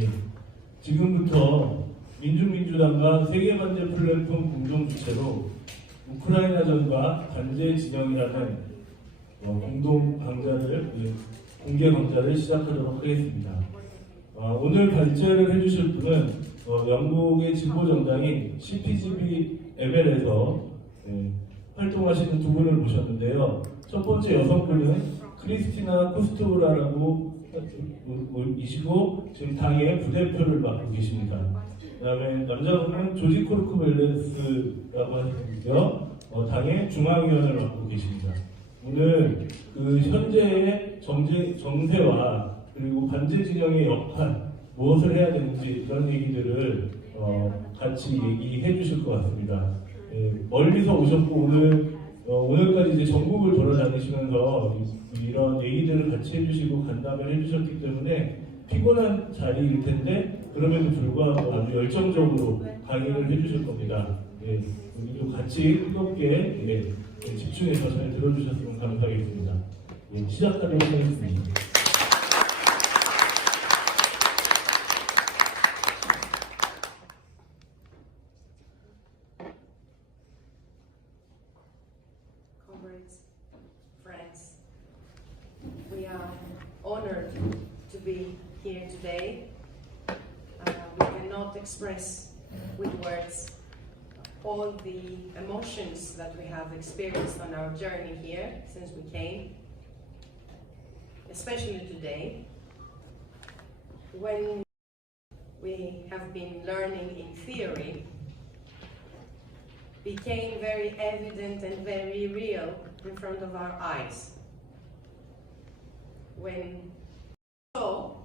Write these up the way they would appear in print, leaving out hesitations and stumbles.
예, 지금부터 민주당과 세계반제 플랫폼 공동주체로 우크라이나전과 반제진영이라는 공동 강좌를 공개 강좌를 시작하도록 하겠습니다. 오늘 발제를 해주실 분은 영국의 진보 정당인 CPGB ML에서 활동하시는 두 분을 모셨는데요. 첫 번째 여성분은 크리스티나 코스토브라라고 이시고 지금 당의 부대표를 맡고 계십니다. 그 다음에 남자분은 조지 코르크벨레스라고 하시고요. 당의 중앙위원을 맡고 계십니다. 오늘 그 현재의 정세와 그리고 반제진영의 역할, 무엇을 해야 되는지 이런 얘기들을 같이 얘기해 주실 것 같습니다. 멀리서 오셨고 오늘까지 이제 전국을 돌아다니시면서 이런 얘기들을 같이 해주시고 간담회를 해주셨기 때문에 피곤한 자리일 텐데 그럼에도 불구하고 아주 열정적으로 강의를 해주실 겁니다. 우리도 같이 뜨겁게 집중해서 잘 들어주셨으면 감사하겠습니다. 시작하도록 하겠습니다. Comrades, friends, we are honored to be here today. We cannot express with words all the emotions that we have experienced on our journey here since we came, especially today, when we have been learning in theory became very evident and very real in front of our eyes. When we saw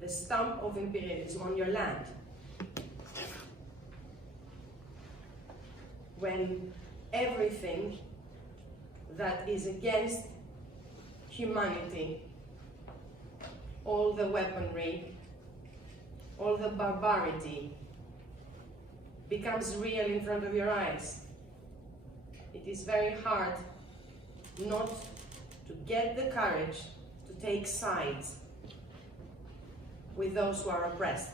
the stamp of imperialism on your land, when everything that is against humanity, all the weaponry, all the barbarity, becomes real in front of your eyes. It is very hard not to get the courage to take sides with those who are oppressed,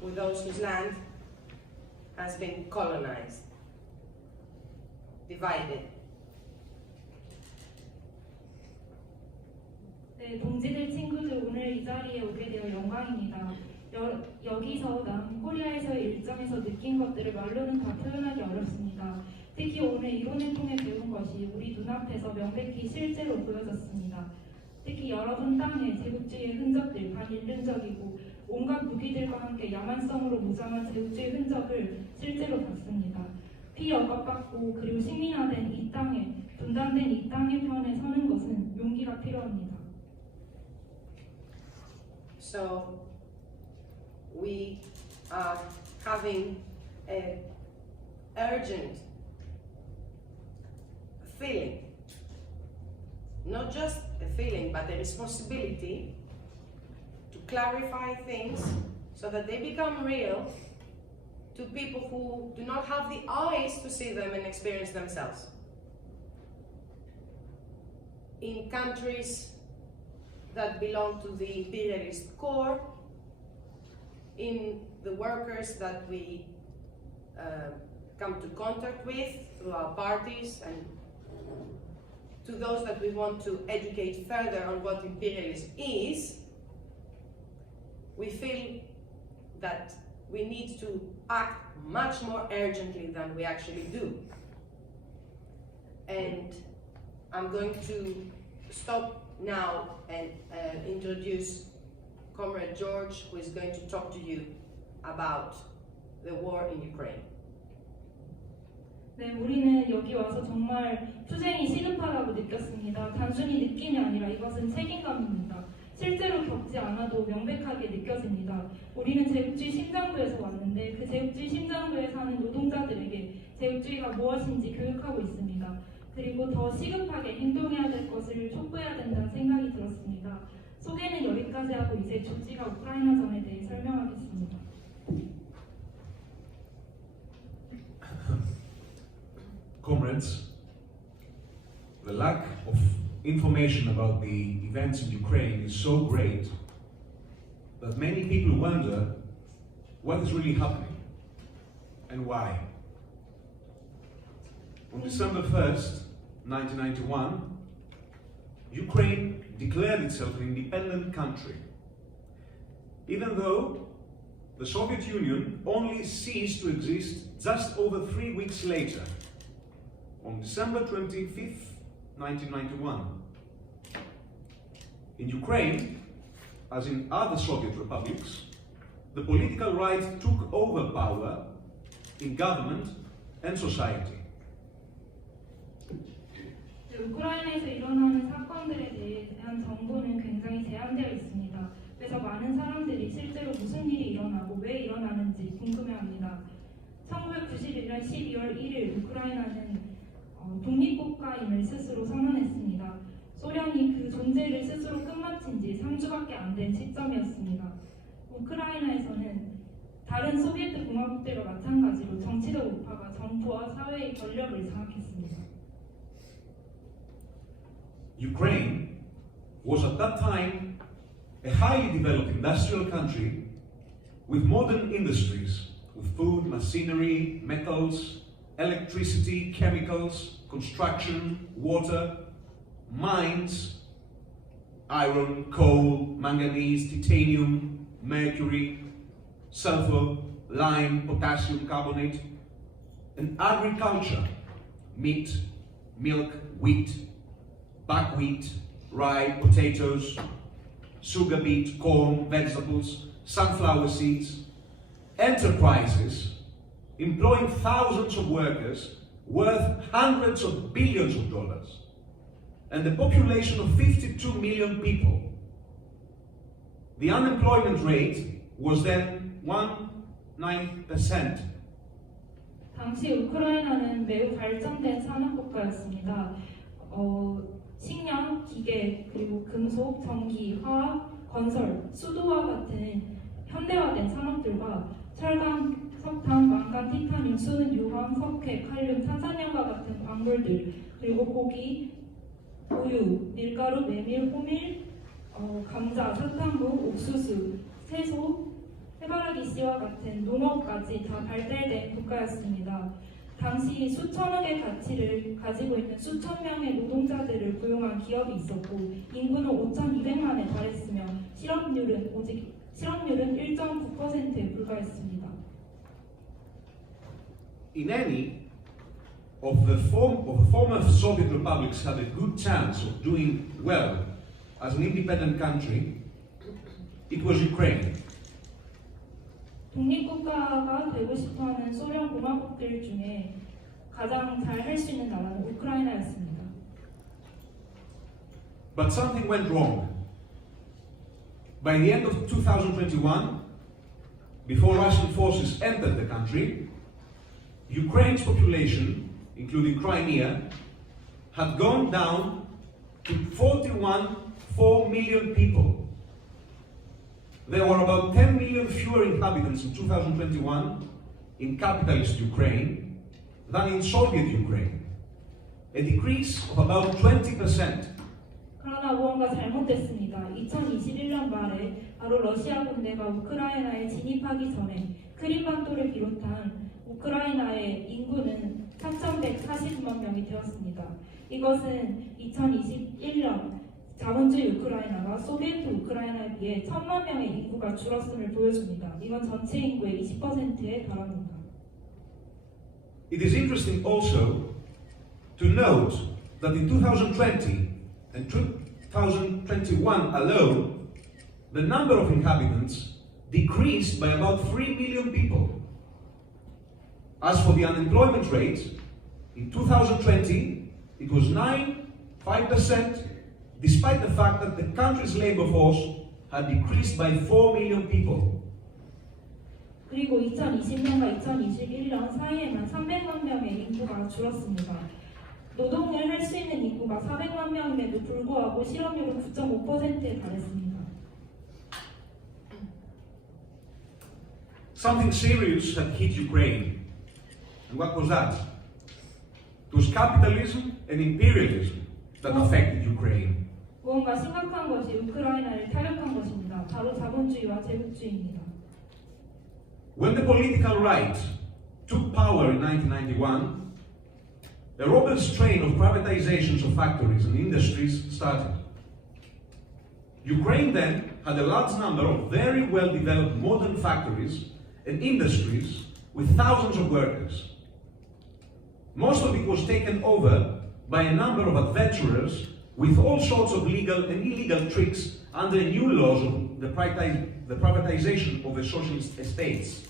with those whose land has been colonized, divided. 네, 동지들, 친구들, 오늘 이 자리에 오게 되어 영광입니다. 여기서 난 코리아에서의 일정에서 느낀 것들을 말로는 다 표현하기 어렵습니다. 특히 오늘 이론을 통해 배운 것이 우리 눈앞에서 명백히 실제로 보여졌습니다. 특히 여러분 땅에 제국주의의 흔적들, 반인륜적이고 온갖 무기들과 함께 야만성으로 무장한 제국주의 흔적을 실제로 봤습니다. 피억압받고 그리고 식민화된 이 땅에, 분단된 이 땅의 편에 서는 것은 용기가 필요합니다. So we are having an urgent feeling, not just a feeling, but a responsibility to clarify things so that they become real to people who do not have the eyes to see them and experience themselves. In countries that belong to the imperialist core, in the workers that we come to contact with through our parties, and to those that we want to educate further on what imperialism is, we feel that we need to act much more urgently than we actually do. And I'm going to stop now and introduce Comrade George, who is going to talk to you about the war in Ukraine. 네, 우리는 여기 와서 정말 투쟁이 시급하다고 느꼈습니다. 단순히 느낌이 아니라 이것은 책임감입니다. 실제로 겪지 않아도 명백하게 느껴집니다. 우리는 제국주의 심장부에서 왔는데 그 제국주의 심장부에 사는 노동자들에게 제국주의가 무엇인지 교육하고 있습니다. 그리고 더 시급하게 행동해야 될 것을 촉구해야 된다는 생각이 들었습니다. 소개는 여기까지 하고 이제 조지가 우크라이나전에 대해 설명하겠습니다. Comrades, the lack of information about the events in Ukraine is so great that many people wonder what is really happening and why. On December 1st, 1991, Ukraine declared itself an independent country, even though the Soviet Union only ceased to exist just over 3 weeks later, on December 25th, 1991. In Ukraine, as in other Soviet republics, the political right took over power in government and society. 우크라이나에서 일어나는 사건들에 대한 정보는 굉장히 제한되어 있습니다. 그래서 많은 사람들이 실제로 무슨 일이 일어나고 왜 일어나는지 궁금해합니다. 1991년 12월 1일 우크라이나는 독립국가임을 스스로 선언했습니다. 소련이 그 존재를 스스로 끝마친 지 3주밖에 안 된 시점이었습니다. 우크라이나에서는 다른 소비에트 공화국들과 마찬가지로 정치적 우파가 정부와 사회의 권력을 장악했습니다. Ukraine was at that time a highly developed industrial country with modern industries, with food, machinery, metals, electricity, chemicals, construction, water, mines, iron, coal, manganese, titanium, mercury, sulfur, lime, potassium carbonate, and agriculture, meat, milk, wheat, buckwheat, rye, potatoes, sugar beet, corn, vegetables, sunflower seeds, enterprises employing thousands of workers worth hundreds of billions of dollars, and a population of 52 million people. The unemployment rate was then 19%. 당시 우크라이나는 매우 발전된 산업국가였습니다. 식량, 기계, 그리고 금속, 전기, 화학, 건설, 수도와 같은 현대화된 산업들과 철강, 석탄, 망간, 티타늄, 수은, 유황, 석회, 칼륨, 탄산염과 같은 광물들, 그리고 고기, 우유, 밀가루, 메밀, 호밀, 감자, 사탕무, 옥수수, 채소, 해바라기 씨와 같은 농업까지 다 발달된 국가였습니다. 당시 수천억의 가치를 가지고 있는 수천 명의 노동자들을 고용한 기업이 있었고 인구는 5,200만에 달했으며 실업률은 1.9%에 불과했습니다. In any of the former Soviet republics had a good chance of doing well as an independent country, it was Ukraine. 독립국가가 되고 싶어하는 소련 공화국들 중에 가장 잘 할 수 있는 나라는 우크라이나였습니다. But something went wrong. By the end of 2021, before Russian forces entered the country, Ukraine's population, including Crimea, had gone down to 4 million people. There were about 10 million fewer inhabitants in 2021 in capitalist Ukraine than in Soviet Ukraine, a decrease of about 20%. 그러나 무언가 잘못됐습니다. 2021년 말에 바로 러시아 군대가 우크라이나에 진입하기 전에 크림반도를 비롯한 우크라이나의 인구는 3,140만 명이 되었습니다. 이것은 2021년 자본주의 우크라이나가 소비에트 우크라이나에 비해 1,000만 명의 인구가 줄었음을 보여줍니다. 이건 전체 인구의 20%에 달합니다. It is interesting also to note that in 2020 and 2021 alone, the number of inhabitants decreased by about 3 million people. As for the unemployment rate, in 2020 it was 5%, despite the fact that the country's labor force had decreased by 4 million people. 그리고 2020년과 2021년 사이에만 300만 명의 인구가 줄었습니다. 노동을 할 수 있는 인구가 400만 명임에도 불구하고 실업률은 9.5%에 달했습니다. Something serious had hit Ukraine. And what was that? It was capitalism and imperialism. that affected Ukraine. 무언가 심각한 것이 우크라이나를 타격한 것입니다. 바로 자본주의와 제국주의입니다. When the political right took power in 1991, a robust train of privatizations of factories and industries started. Ukraine then had a large number of very well-developed modern factories and industries with thousands of workers. Most of it was taken over by a number of adventurers with all sorts of legal and illegal tricks under new laws of the privatization of the socialist estates.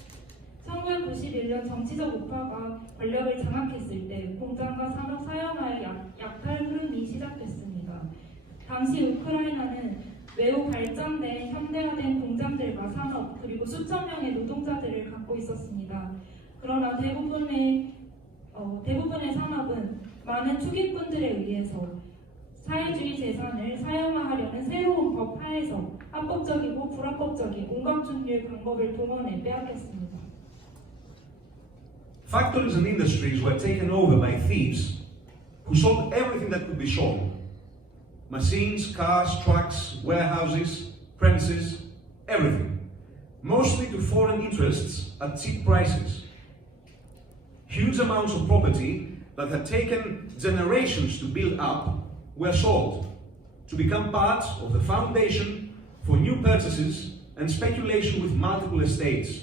1991년 정치적 우파가 권력을 장악했을 때 공장과 산업 사형화의 약탈 흐름이 시작됐습니다. 당시 우크라이나는 매우 발전된 현대화된 공장들과 산업 그리고 수천 명의 노동자들을 갖고 있었습니다. 그러나 대부분의 산업은 많은 투기꾼들에 의해서 사회주의 재산을 사형화하려는 새로운 법 하에서 합법적이고 불합법적인 온갖 종류의 방법을 동원해 빼앗겼습니다. Factories and industries were taken over by thieves who sold everything that could be sold. Machines, cars, trucks, warehouses, premises, everything. Mostly to foreign interests at cheap prices. Huge amounts of property that had taken generations to build up were sold to become part of the foundation for new purchases and speculation with multiple estates.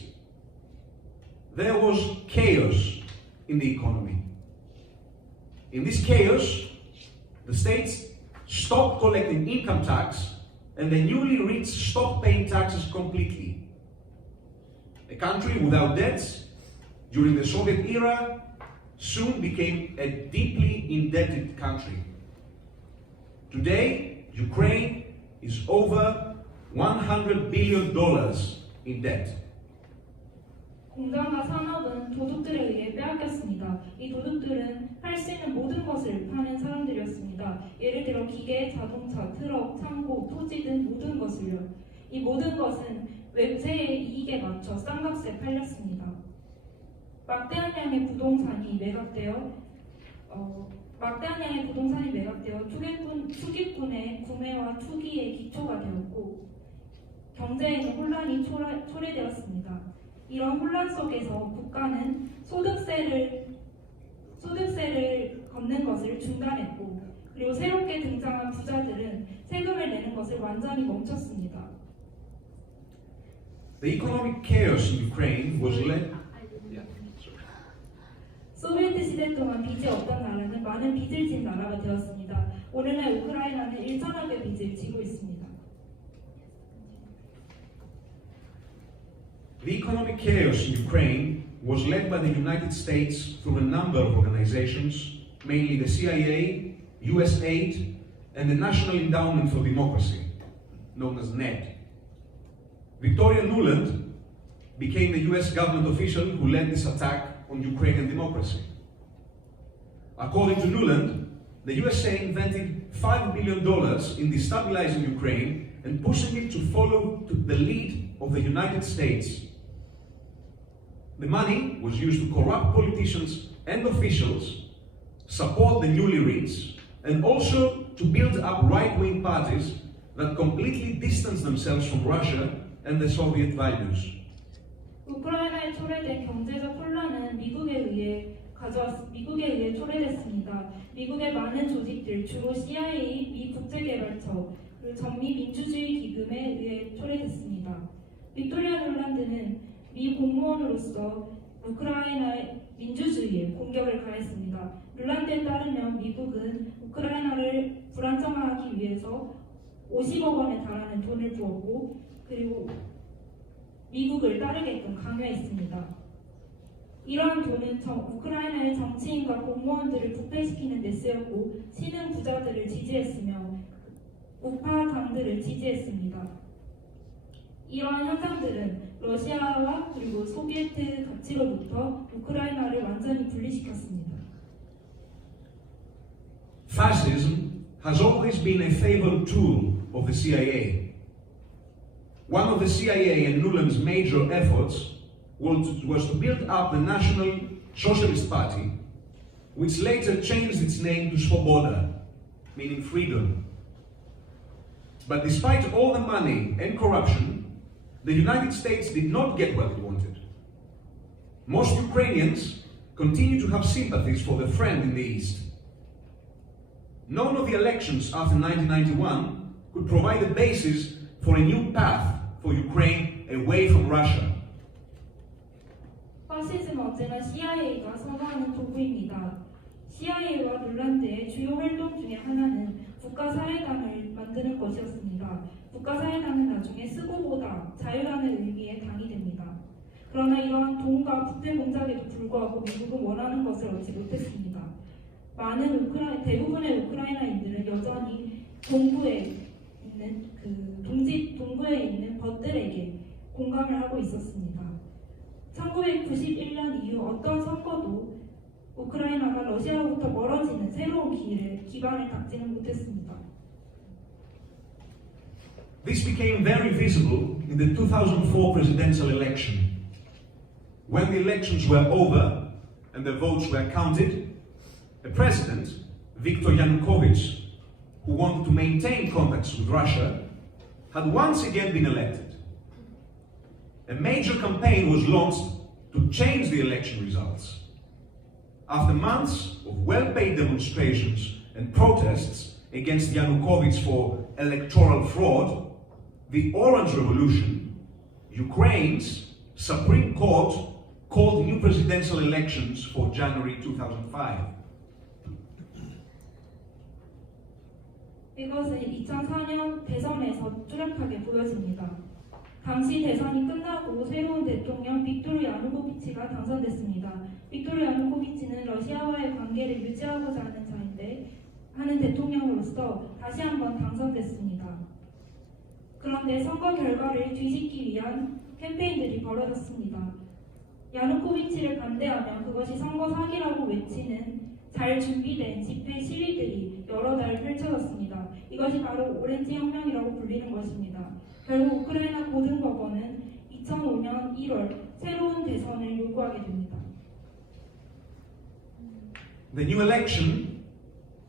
There was chaos in the economy. In this chaos, the states stopped collecting income tax and the newly rich stopped paying taxes completely. A country without debts during the Soviet era soon became a deeply indebted country. Today, Ukraine is over $100 billion in debt. 공장과 산업은 도둑들에 의해 빼앗겼습니다. 이 도둑들은 할 수 있는 모든 것을 파는 사람들이었습니다. 예를 들어 기계, 자동차, 트럭, 창고, 토지 등 모든 것을요. 이 모든 것은 외세의 이익에 맞춰 싼 값에 팔렸습니다. 막대한 양의 부동산이 매각되어 투기꾼의 구매와 투기의 기초가 되었고 경제에는 혼란이 초래되었습니다. 이런 혼란 속에서 국가는 소득세를 걷는 것을 중단했고 그리고 새롭게 등장한 부자들은 세금을 내는 것을 완전히 멈췄습니다. The economic chaos in Ukraine was led. 소비에트 시대 동안 빚이 없던 나라는 많은 빚을 진 나라가 되었습니다. 오늘날 우크라이나는 1천억의 빚을 지고 있습니다. The economic chaos in Ukraine was led by the United States through a number of organizations, mainly the CIA, USAID, and the National Endowment for Democracy, known as NED. Victoria Nuland became the US government official who led this attack on Ukrainian democracy. According to Nuland, the USA invested $5 billion in destabilizing Ukraine and pushing it to follow the lead of the United States. The money was used to corrupt politicians and officials, support the newly rich, and also to build up right-wing parties that completely distance themselves from Russia and the Soviet values. 우크라이나에 초래된 경제적 혼란은 미국에 의해 초래됐습니다. 미국의 많은 조직들, 주로 CIA, 미 국제개발처, 그리고 전미민주주의 기금에 의해 초래됐습니다. 빅토리아 놀란드는 미 공무원으로서 우크라이나의 민주주의에 공격을 가했습니다. 놀란드에 따르면 미국은 우크라이나를 불안정하기 위해서 50억 원에 달하는 돈을 부었고 그리고 미국을 따르게끔 강요했습니다. 이러한 돈은 우크라이나의 정치인과 공무원들을 부패시키는 데 쓰였고 신흥 부자들을 지지했으며 우파 당들을 지지했습니다. 이러한 현상들은 러시아와 그리고 소비에트 가치로부터 우크라이나를 완전히 분리시켰습니다. Fascism has always been a favorite tool of the CIA. One of the CIA and Nuland's major efforts was to build up the National Socialist Party, which later changed its name to Svoboda, meaning freedom. But despite all the money and corruption, the United States did not get what it wanted. Most Ukrainians continue to have sympathies for their friend in the East. None of the elections after 1991 could provide a basis for a new path for Ukraine away from Russia. 파시즘 언제나 CIA가 선호하는 도구입니다. CIA와 룰란드의 주요 활동 중에 하나는 국가사회당을 만드는 것이었습니다. 국가사회당은 나중에 쓰고보다 자유라는 의미의 당이 됩니다. 그러나 이러한 돈과 국제 공작에도 불구하고 미국은 원하는 것을 얻지 못했습니다. 대부분의 우크라이나인들은 여전히 동부에 있는 벗들에게 공감을 하고 있었습니다. 1991년 이후 어떤 선거도 우크라이나가 러시아로부터 멀어지는 새로운 기반을 닦지는 못했습니다. This became very visible in the 2004 presidential election. When the elections were over and the votes were counted, the president, Viktor Yanukovych, who wanted to maintain contacts with Russia, had once again been elected. A major campaign was launched to change the election results. After months of well-paid demonstrations and protests against Yanukovych for electoral fraud, the Orange Revolution, Ukraine's Supreme Court, called new presidential elections for January 2005. 이것은 2004년 대선에서 뚜렷하게 보여집니다. 당시 대선이 끝나고 새로운 대통령 빅토르 야누코비치가 당선됐습니다. 빅토르 야누코비치는 러시아와의 관계를 유지하고자 하는 대통령으로서 다시 한번 당선됐습니다. 그런데 선거 결과를 뒤집기 위한 캠페인들이 벌어졌습니다. 야누코비치를 반대하며 그것이 선거 사기라고 외치는 잘 준비된 집회 시위들이 여러 달 펼쳐졌습니다. 이것이 바로 오렌지 혁명이라고 불리는 것입니다. 결국 우크라이나 고등법원은 2005년 1월 새로운 대선을 요구하게 됩니다. The new election,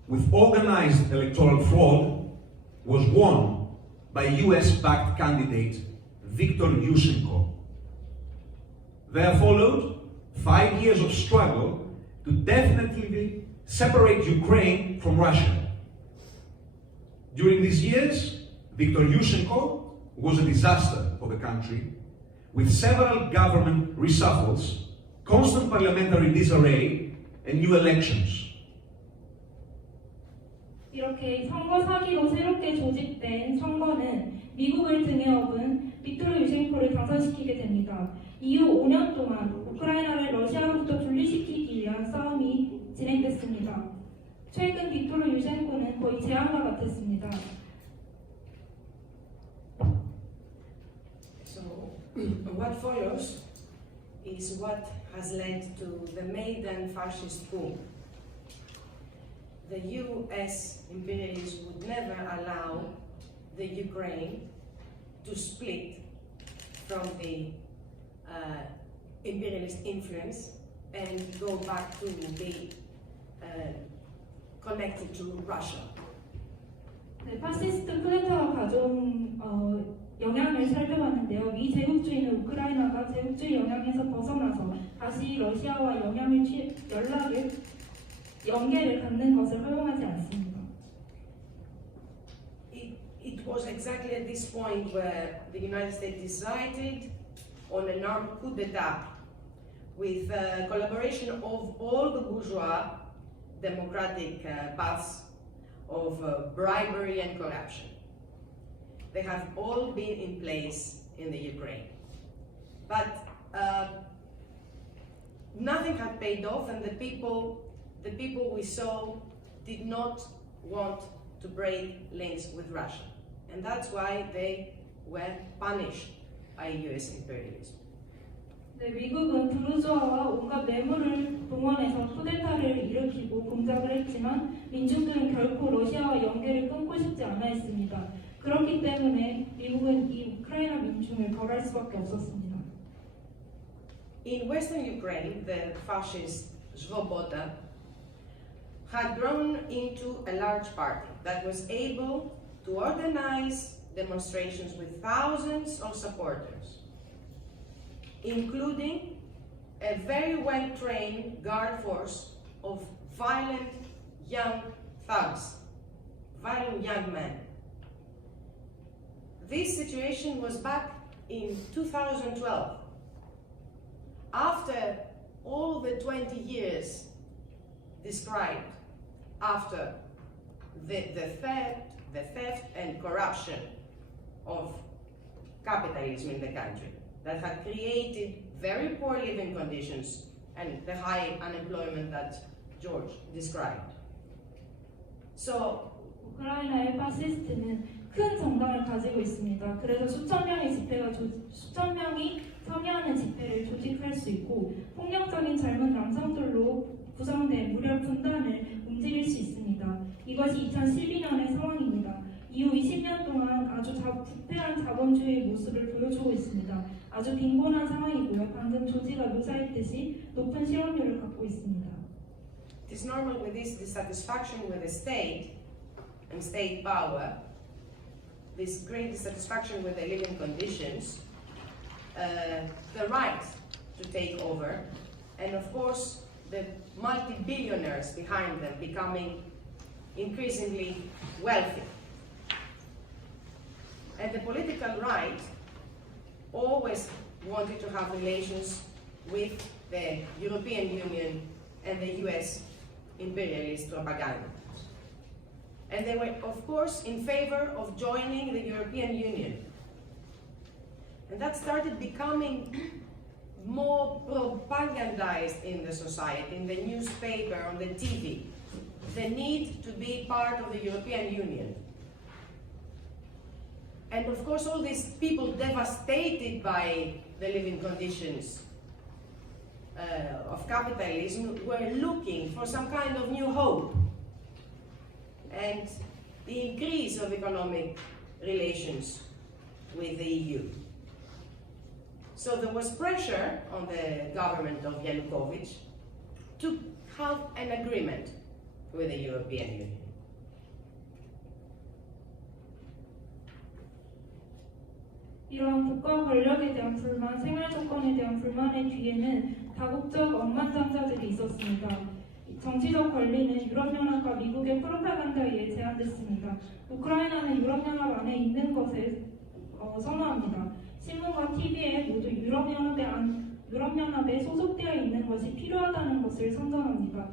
with organized electoral fraud, was won by US-backed candidate Viktor Yushchenko. There followed 5 years of struggle to definitively separate Ukraine from Russia. During these years, Viktor Yushchenko was a disaster for the country, with several government reshuffles, constant parliamentary disarray, and new elections. 이렇게 선거 사기로 새롭게 조직된 선거는 미국을 등에 업은 빅토르 유셴코를 당선시키게 됩니다. 이후 5년 동안 우크라이나를 러시아로부터 분리시키기 위한 싸움이 진행됐습니다. 최근 빅토르 유셴코는 거의 재앙과 같았습니다. So, what follows is what has led to the Maidan fascist coup. The US imperialists would never allow the Ukraine to split from the imperialist influence and go back to be connected to Russia. 네, 파시스트 쿠데타가 가져온 영향을 살펴봤는데요. 미 제국주의는 우크라이나가 제국주의 영향에서 벗어나서 다시 러시아와 연계를 갖는 것을 허용하지 않습니다. It was exactly at this point where the United States decided on an armed coup d'etat with collaboration of all the bourgeois democratic paths of bribery and corruption. They have all been in place in the Ukraine. But nothing had paid off, and the people we saw did not want to break links with Russia. And that's why they were punished by US imperialism. 네, 미국은 부르주아와 온갖 뇌물을 동원해서 쿠데타를 일으키고 공작을 했지만 민중들은 결코 러시아와 연계를 끊고 싶지 않아 했습니다. 그렇기 때문에 미국은 이 우크라이나 민중을 벌할 수밖에 없었습니다. In Western Ukraine, the fascist Svoboda had grown into a large party that was able to organize demonstrations with thousands of supporters, including a very well-trained guard force of violent young thugs, violent young men. This situation was back in 2012, after all the 20 years described, after the theft and corruption of capitalism in the country that had created very poor living conditions and the high unemployment that George described. So, 우크라이나의 파시스트는 큰 정당을 가지고 있습니다. 그래서 수천 명이 참여하는 집회를 조직할 수 있고 폭력적인 젊은 남성들로 구성된 무력 분단을 움직일 수 있습니다. 이것이 2012년의 상황입니다. 이후 20년 동안 아주 부패한 자본주의의 모습을 보여주고 있습니다. 아주 빈곤한 상황이고요. 방금 조지가 묘사했듯이 높은 실업률을 갖고 있습니다. it is normal with this dissatisfaction with the state and state power, this great dissatisfaction with the living conditions, the right to take over, and of course the multi-billionaires behind them becoming increasingly wealthy. And the political right always wanted to have relations with the European Union and the US imperialist propaganda. And they were, of course, in favor of joining the European Union. And that started becoming more propagandized in the society, in the newspaper, on the TV. The need to be part of the European Union. And of course, all these people devastated by the living conditions of capitalism were looking for some kind of new hope and the increase of economic relations with the EU. So there was pressure on the government of Yanukovych to have an agreement with the European Union. 이러한 국가 권력에 대한 불만, 생활 조건에 대한 불만의 뒤에는 다국적 억만장자들이 있었습니다. 정치적 권리는 유럽연합과 미국의 프로파간다에 의해 제한됐습니다. 우크라이나는 유럽연합 안에 있는 것을 선호합니다. 신문과 TV에 모두 유럽연합에 소속되어 있는 것이 필요하다는 것을 선전합니다.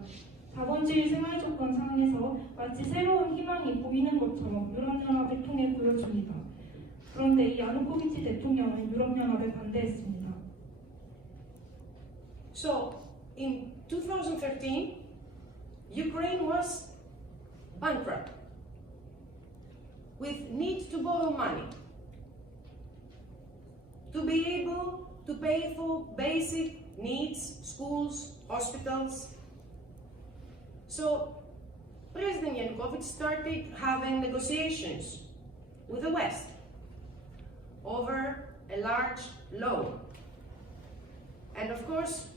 자본주의 생활 조건 상에서 마치 새로운 희망이 보이는 것처럼 유럽연합을 통해 보여줍니다. 그런데 이 야누코비치 대통령은 유럽연합에 반대했습니다. So, in 2013, Ukraine was bankrupt, with need to borrow money to be able to pay for basic needs, schools, hospitals. So, President Yanukovych started having negotiations with the West over a large loan. And of course,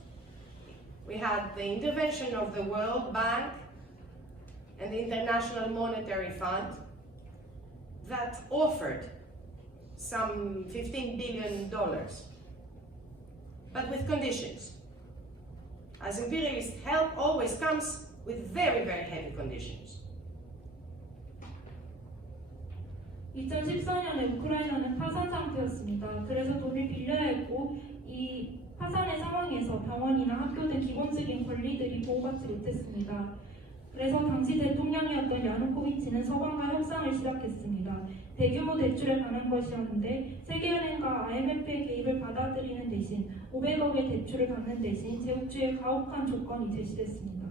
we had the intervention of the World Bank and the International Monetary Fund that offered some $15 billion, but with conditions. As imperialist help always comes with very, very heavy conditions. 2014년에 우크라이나는 파산 상태였습니다. 그래서 돈을 빌려야 했고 이 파산의 상황에서 병원이나 학교 등 기본적인 권리들이 보호받지 못했습니다. 그래서 당시 대통령이었던 야누코비치는 서방과 협상을 시작했습니다. 대규모 대출에 관한 것이었는데 세계은행과 IMF의 개입을 받아들이는 대신 500억의 대출을 받는 대신 제국주의의 가혹한 조건이 제시됐습니다.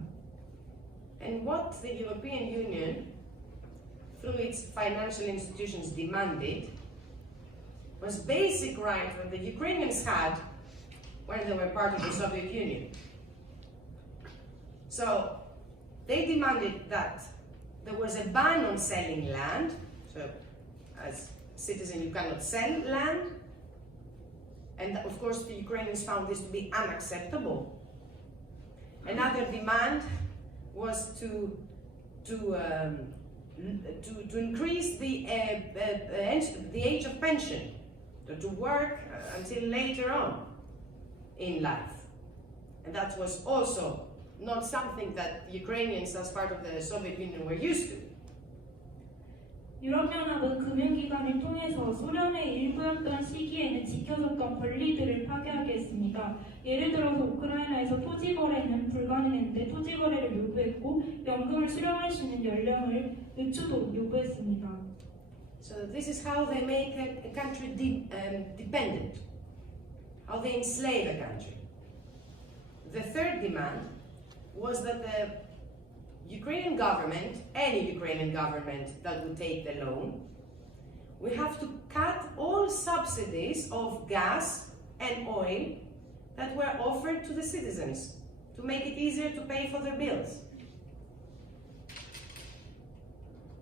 And what the European Union, through its financial institutions, demanded was basic rights that the Ukrainians had when they were part of the Soviet Union. So they demanded that there was a ban on selling land. So as a citizen, you cannot sell land. And of course, the Ukrainians found this to be unacceptable. Another demand was to increase the age of pension, to work until later on in life. And that was also not something that Ukrainians as part of the Soviet Union were used to. 유럽연합은 금융기관을 통해서 소련의 일부였던 시기에는 지켜졌던 권리들을 파괴하게 했습니다. 예를 들어서 우크라이나에서 토지 거래는 불가능했는데 토지 거래를 요구했고 연금을 수령할 수 있는 연령을 늦추도록 요구했습니다. So this is how they make a country dependent, how they enslave a country. The third demand was that the Ukrainian government, any Ukrainian government that would take the loan, we have to cut all subsidies of gas and oil that were offered to the citizens to make it easier to pay for their bills.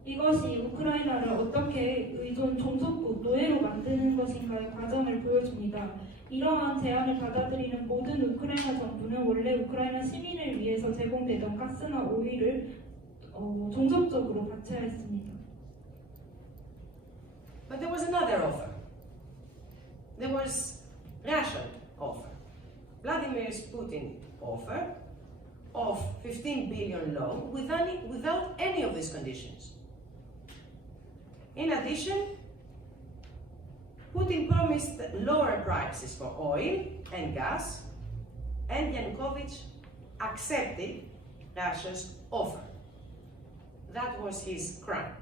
이것이 우크라이나를 어떻게 의존 종속국 노예로 만드는 것인가의 과정을 보여줍니다. 이러한 제안을 받아들이는 모든 우크라이나 정부는 원래 우크라이나 시민을 위해서 제공되던 가스나 오일을 종속적으로 바쳐야 했습니다. But there was another offer. There was Russian offer. Vladimir Putin offer of 15 billion loan without any of these conditions. In addition, Putin promised lower prices for oil and gas, and Yanukovych accepted Russia's offer. That was his crime.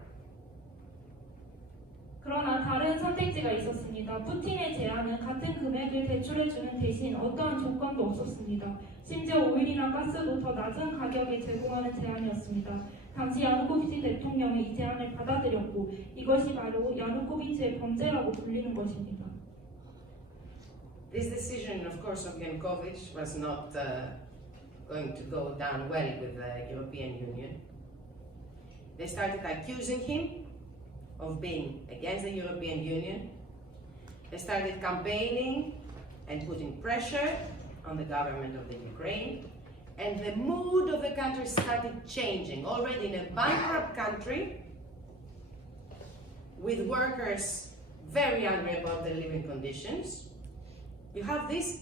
그러나 다른 선택지가 있었습니다. 푸틴의 제안은 같은 금액을 대출해주는 대신 어떠한 조건도 없었습니다. 심지어 오일이나 가스도 더 낮은 가격에 제공하는 제안이었습니다. 당시 야누코비치 대통령이 이 제안을 받아들였고 이것이 바로 야누코비치의 범죄라고 불리는 것입니다. This decision, of course, of Yanukovych was not going to go down well with the European Union. They started accusing him of being against the European Union. They started campaigning and putting pressure on the government of the Ukraine. And the mood of the country started changing. Already in a bankrupt country, with workers very angry about their living conditions, you have this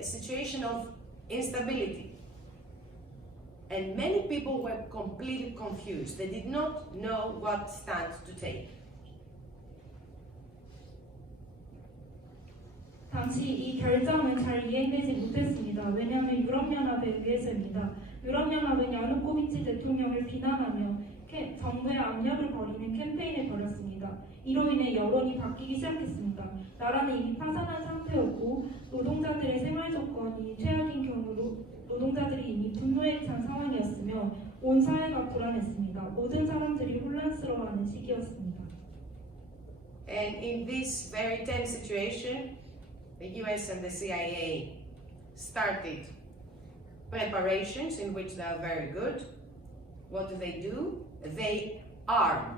situation of instability. And many people were completely confused. They did not know what stand to take. 당시 이 결정은 잘 이행되지 못했습니다. 왜냐하면 유럽연합에 의해서입니다. 유럽연합은 야누코비치 대통령을 비난하며 정부의 압력을 벌이는 캠페인을 벌였습니다. 이로 인해 여론이 바뀌기 시작했습니다. 나라는 이미 파산한 상태였고 노동자들의 생활 조건이 최악인 경우로 노동자들이 이미 분노에 찬 상황이었으며 온 사회가 불안했습니다. 모든 사람들이 혼란스러워하는 시기였습니다. And in this very tense situation, the US and the CIA started preparations in which they are very good. What do? They arm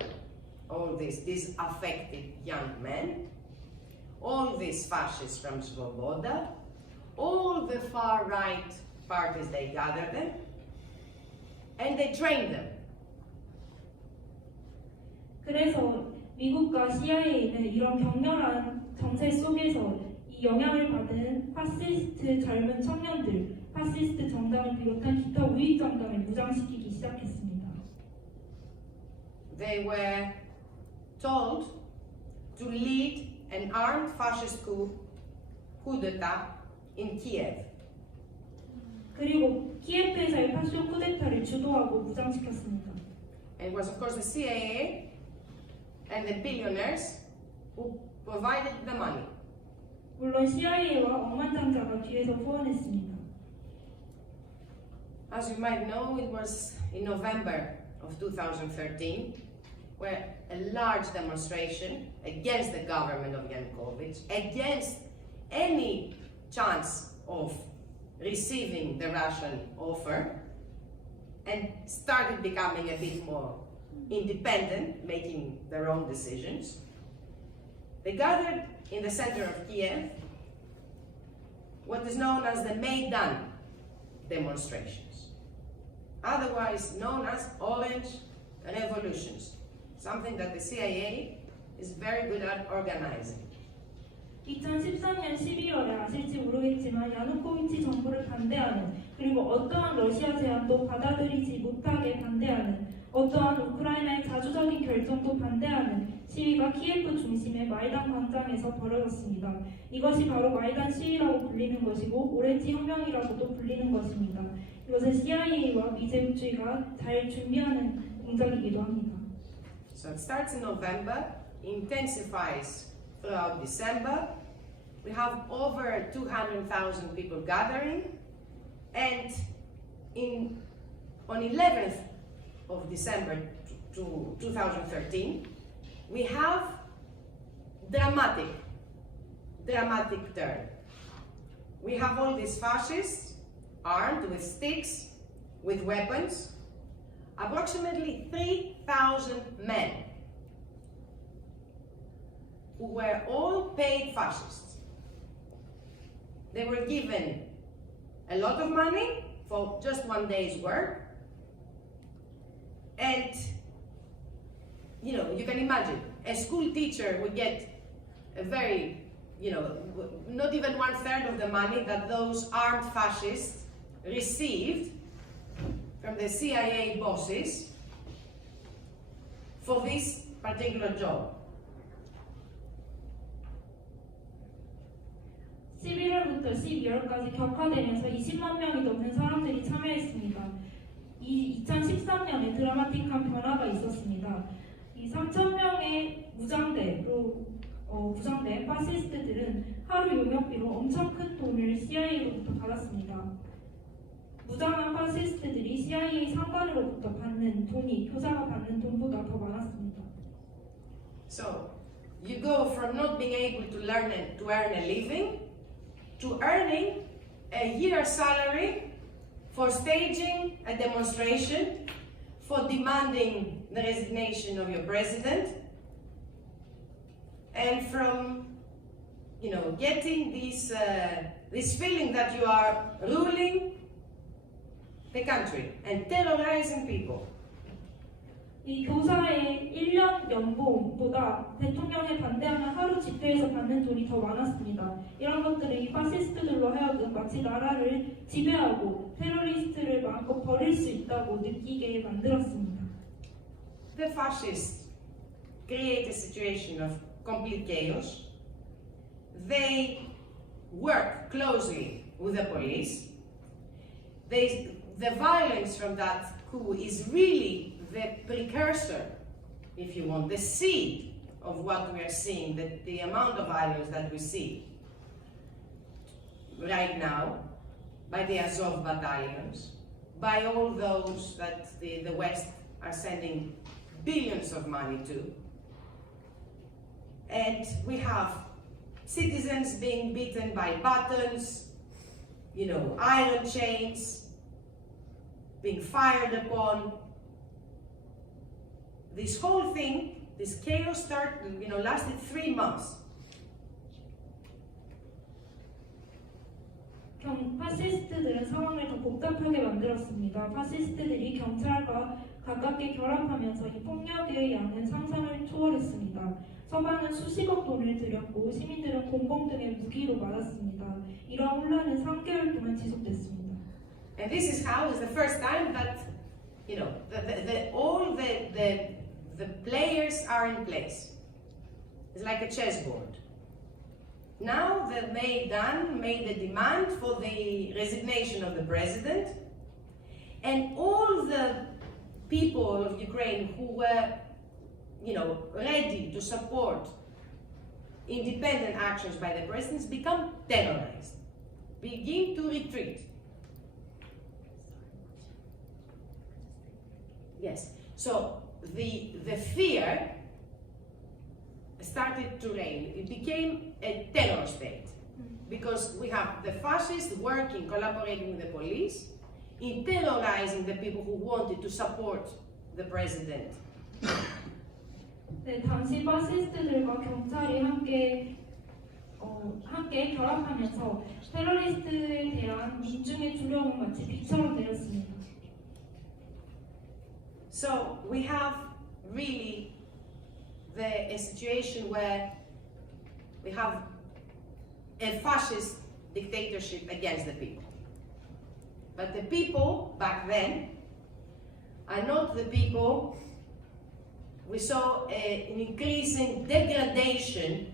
all these affected young men, all these fascists from Svoboda, all the far-right parties, they gather them, and they train them. 그래서 미국과 CIA는 이런 격렬한 정세 속에서 이 영향을 받은 파시스트 젊은 청년들, 파시스트 정당을 비롯한 기타 우익 정당을 무장시키기 시작했습니다. They were told to lead an armed fascist coup d'etat in Kiev. 그리고 키예프에서의 파쇼 쿠데타를 주도하고 무장시켰습니다. And it was of course the CIA and the billionaires who provided the money. 물론 CIA와 억만장자가 뒤에서 후원했습니다. As you might know, it was in November of 2013 where a large demonstration against the government of Yanukovych, against any chance of receiving the Russian offer, and started becoming a bit more independent, making their own decisions. They gathered in the center of Kiev what is known as the Maidan demonstrations. otherwise known as orange revolutions, something that the CIA is very good at organizing. 2013년 12월에 아실지 모르겠지만 야누코비치 정부를 반대하는 그리고 어떠한 러시아 제안도 받아들이지 못하게 반대하는 어떠한 우크라이나의 자주적인 결정도 반대하는 시위가 키예프 중심의 마이단 광장에서 벌어졌습니다. 이것이 바로 마이단 시위라고 불리는 것이고 오렌지 혁명이라고도 불리는 것입니다. 이것은 CIA와 미제국주의가 잘 준비하는 공작이기도 합니다. So it starts in November, intensifies throughout December. We have over 200,000 people gathering, and on 11th of December to 2013, we have dramatic turn. We have all these fascists armed with sticks, with weapons, approximately 3,000 men who were all paid fascists. They were given a lot of money for just one day's work. And, you know, you can imagine, a school teacher would get a very, you know, not even 1/3 of the money that those armed fascists received from the CIA bosses for this particular job. 11월부터 12월까지 격화되면서 20만 명이 넘는 사람들이 참여했습니다. 2013년에 드라마틱한 변화가 있었습니다. 이 3,000명의 무장된 파시스트들은 하루 용역비로 엄청 큰 돈을 CIA로부터 받았습니다. 무장한 파시스트들이 CIA 상관으로부터 받는 돈이 교사가 받는 돈보다 더 많았습니다. So you go from not being able to earn a living to earning a year's salary for staging a demonstration, for demanding the resignation of your president, and from, you know, getting this feeling that you are ruling the country and terrorizing people. 이 교사의 1년 연봉보다 대통령에 반대하는 하루 집회에서 받는 돈이 더 많았습니다. 이런 것들은 이 파시스트들로 하여금 마치 나라를 지배하고 테러리스트를 마음껏 버릴 수 있다고 느끼게 만들었습니다. The fascists create a situation of complete chaos. They work closely with the police. The violence from that coup is really the precursor, if you want, the seed of what we are seeing, the amount of violence that we see right now by the Azov battalions, by all those that the West are sending billions of money to. And we have citizens being beaten by batons, you know, iron chains, being fired upon. This whole thing, this chaos lasted 3 months. 파시스트들은 상황을 더 복잡하게 만들었습니다. 파시스트들이 경찰과 가깝게 결합하면서 이 폭력의 양은 상상을 초월했습니다. 서방은 수십억 돈을 들였고 시민들은 곤봉 등의 무기로 맞았습니다. 이러한 혼란은 3개월 동안 지속됐습니다. And this is how it's the first time that, you know, all the players are in place. It's like a chessboard. Now the Maidan made a demand for the resignation of the president, and all the people of Ukraine who were, you know, ready to support independent actions by the president become terrorized, begin to retreat. Yes, so the fear started to reign. It became a terror state because we have the fascists working, collaborating with the police, in terrorizing the people who wanted to support the president. 네, 당시 파시스트들과 경찰이 함께 결합하면서 테러리스트에 대한 민중의 두려움은 마치 비처럼 내렸습니다. So we have really a situation where we have a fascist dictatorship against the people. But the people back then are not the people. We saw an increasing degradation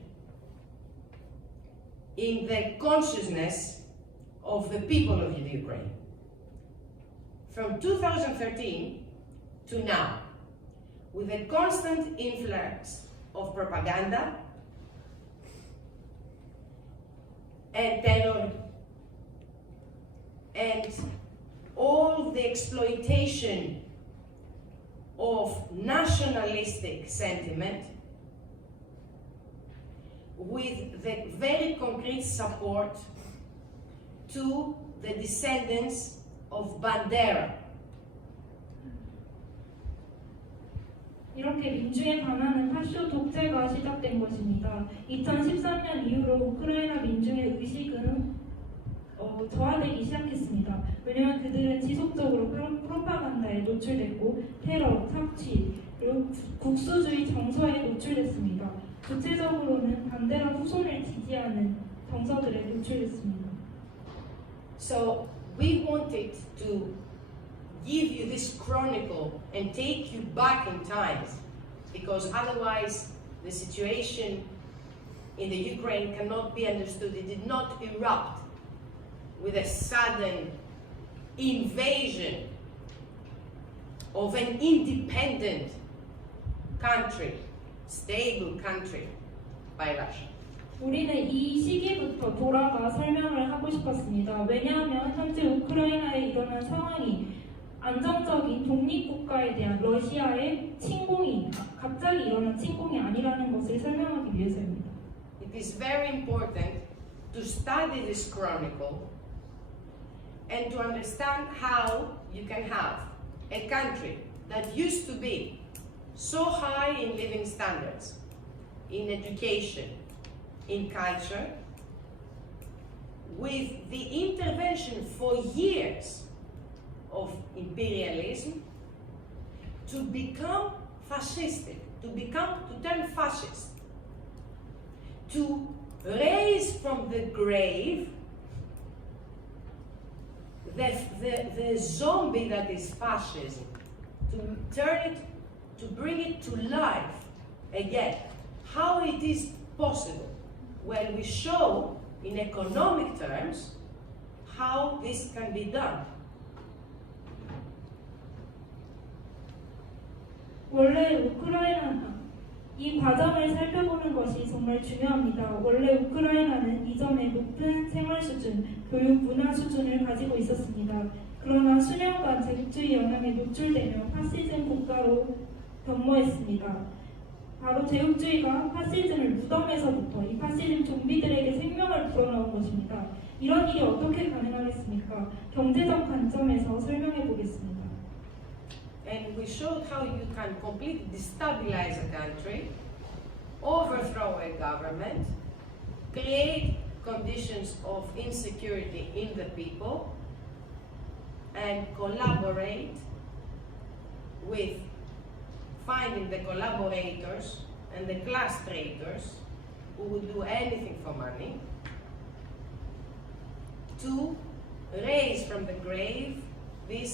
in the consciousness of the people of Ukraine. From 2013 to now, with a constant influx of propaganda and terror and all the exploitation of nationalistic sentiment, with the very concrete support to the descendants of Bandera. 이렇게 민주에 반하는 파쇼 독재가 시작된 것입니다. 2013년 이후로 우크라이나 민중의 의식은 저하되기 시작했습니다. 왜냐하면 그들은 지속적으로 프로파간다에 노출됐고 테러, 착취, 그리고 국수주의 정서에 노출됐습니다. 구체적으로는 반대라 후손을 지지하는 정서들에 노출됐습니다. So we wanted to give you this chronicle and take you back in time, because otherwise the situation in the Ukraine cannot be understood. It did not erupt with a sudden invasion of an independent country, stable country by Russia. 우리는 이 시기부터 돌아가 설명을 하고 싶었습니다. 왜냐하면 현재 우크라이나에 일어난 상황이 안정적인 독립국가에 대한 러시아의 침공이 갑자기 일어난 침공이 아니라는 것을 설명하기 위해서입니다. It is very important to study this chronicle and to understand how you can have a country that used to be so high in living standards, in education, in culture, with the intervention for years of imperialism, to become fascistic, to turn fascist, to raise from the grave the zombie that is fascism, to turn it, to bring it to life again. How it is possible? Well, we show in economic terms how this can be done. 원래 이 과정을 살펴보는 것이 정말 중요합니다. 원래 우크라이나는 이전에 높은 생활 수준, 교육 문화 수준을 가지고 있었습니다. 그러나 수년간 제국주의 영향에 노출되며 파시즘 국가로 변모했습니다. 바로 제국주의가 파시즘을 무덤에서부터 이 파시즘 좀비들에게 생명을 불어넣은 것입니다. 이런 일이 어떻게 가능하겠습니까? 경제적 관점에서 설명해 보겠습니다. And we showed how you can completely destabilize a country, overthrow a government, create conditions of insecurity in the people, and collaborate with finding the collaborators and the class traitors who would do anything for money, to raise from the grave the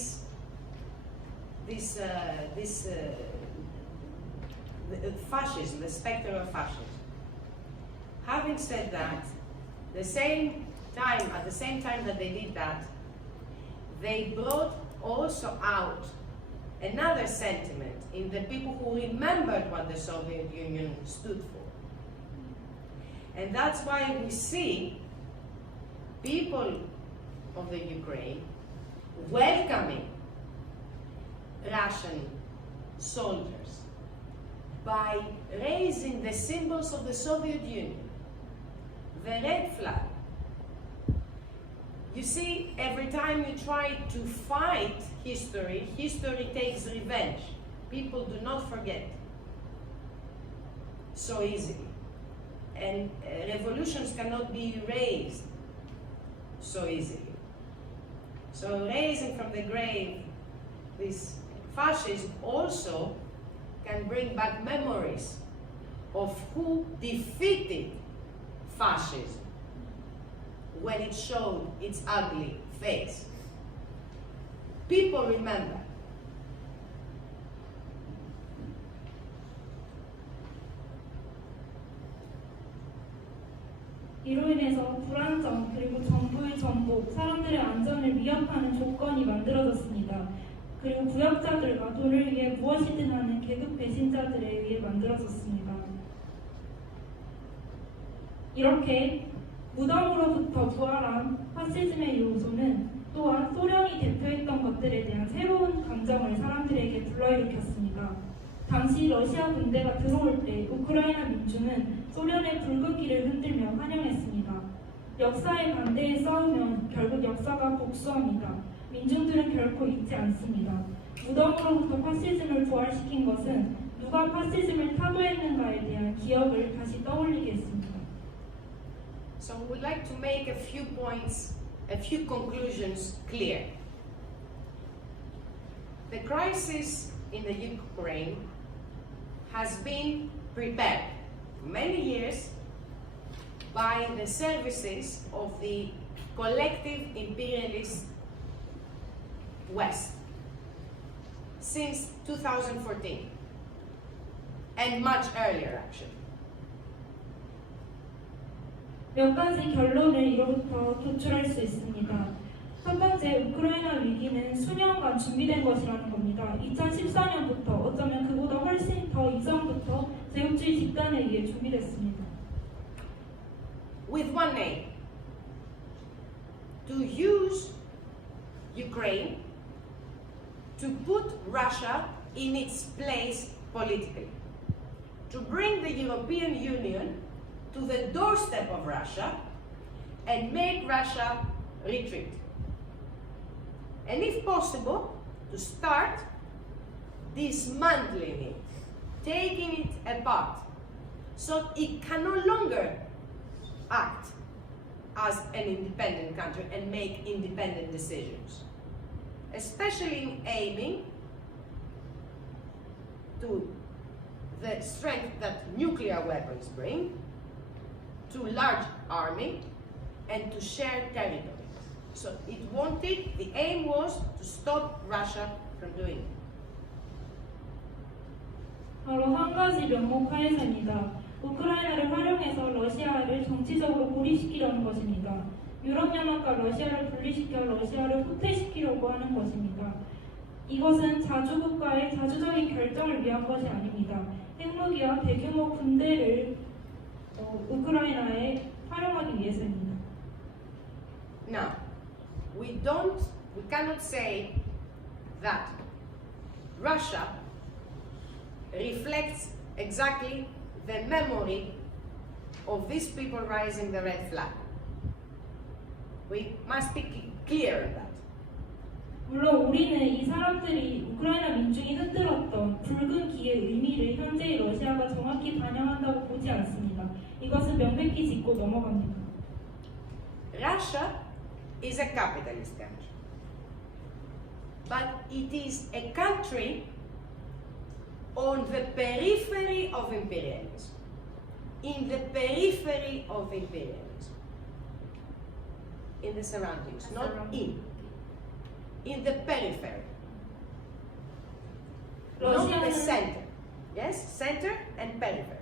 fascism, the specter of fascism. Having said that, at the same time that they did that, they brought also out another sentiment in the people who remembered what the Soviet Union stood for. And that's why we see people of the Ukraine welcoming Russian soldiers by raising the symbols of the Soviet Union, the red flag. You see, every time you try to fight history, history takes revenge. People do not forget so easily. And revolutions cannot be erased so easily. So raising from the grave this fascism also can bring back memories of who defeated fascism when it showed its ugly face. People remember. 이로 인해서 불안정 그리고 정부의 전복, 사람들의 안전을 위협하는 조건이 만들어졌습니다. 그리고 부역자들과 돈을 위해 무엇이든 하는 계급 배신자들에 의해 만들어졌습니다. 이렇게 무덤으로부터 부활한 파시즘의 요소는 또한 소련이 대표했던 것들에 대한 새로운 감정을 사람들에게 불러일으켰습니다. 당시 러시아 군대가 들어올 때 우크라이나 민중은 소련의 붉은기를 흔들며 환영했습니다. 역사에 반대해 싸우면 결국 역사가 복수합니다. 민중들은 결코 잊지 않습니다. 무덤으로부터 파시즘을 부활시킨 것은 누가 파시즘을 타도했는가에 대한 기억을 다시 떠올리게 했습니다. So we'd like to make a few points, a few conclusions clear. The crisis in the Ukraine has been prepared for many years by the services of the collective imperialist West since 2014 and much earlier actually. 몇 가지 결론을 이로부터 도출할 수 있습니다. 첫 번째, 우크라이나 위기는 수년간 준비된 것이라는 겁니다. 2014년부터 어쩌면 그보다 훨씬 더 이전부터 제국주의 집단에 의해 준비됐습니다. With one aim, to use Ukraine to put Russia in its place politically, to bring the European Union to the doorstep of Russia and make Russia retreat. And if possible, to start dismantling it, taking it apart, so it can no longer act as an independent country and make independent decisions, especially aiming to the strength that nuclear weapons bring, to large army, and to shared territory. So it wanted, the aim was to stop Russia from doing it. 바로 한 가지 명목하에서입니다. 우크라이나를 활용해서 러시아를 정치적으로 고립시키려는 것입니다. 유럽연합과 러시아를 분리시켜 러시아를 후퇴시키려고 하는 것입니다. 이것은 자주국가의 자주적인 결정을 위한 것이 아닙니다. 핵무기와 대규모 군대를 우크라이나에 활용하기 위해서입니다. Now, we cannot say that Russia reflects exactly the memory of these people raising the red flag. We must be clear on that. 물론 우리는 이 사람들이 우크라이나 민중이 흔들었던 붉은 기의 의미를 현재의 러시아가 정확히 반영한다고 보지 않습니다. 이것은 명백히 짚고 넘어갑니다. Russia is a capitalist country, but it is a country on the periphery of imperialism, in the periphery of imperialism, in the surroundings, not in the periphery, not the center. Yes, center and periphery.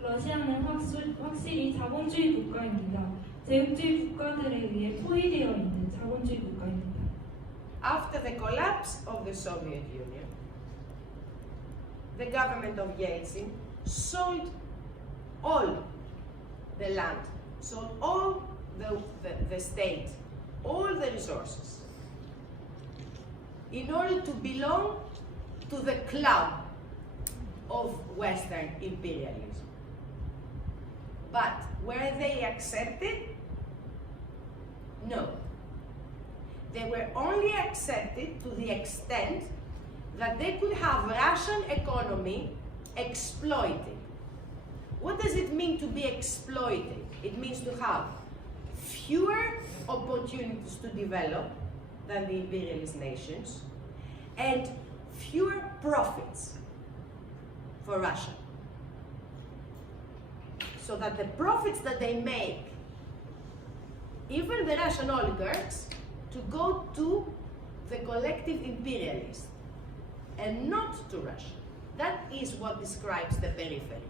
러시아는 확실히 자본주의 국가입니다. 제국주의 국가들에 의해 포위되어 있는 자본주의 국가입니다. After the collapse of the Soviet Union, the government of Yeltsin sold all the land, sold all the state, all the resources, in order to belong to the club of Western imperialism. But were they accepted? No. They were only accepted to the extent that they could have Russian economy exploited. What does it mean to be exploited? It means to have fewer opportunities to develop than the imperialist nations and fewer profits for Russia. So that the profits that they make, even the Russian oligarchs, to go to the collective imperialists and not to Russia. That is what describes the periphery.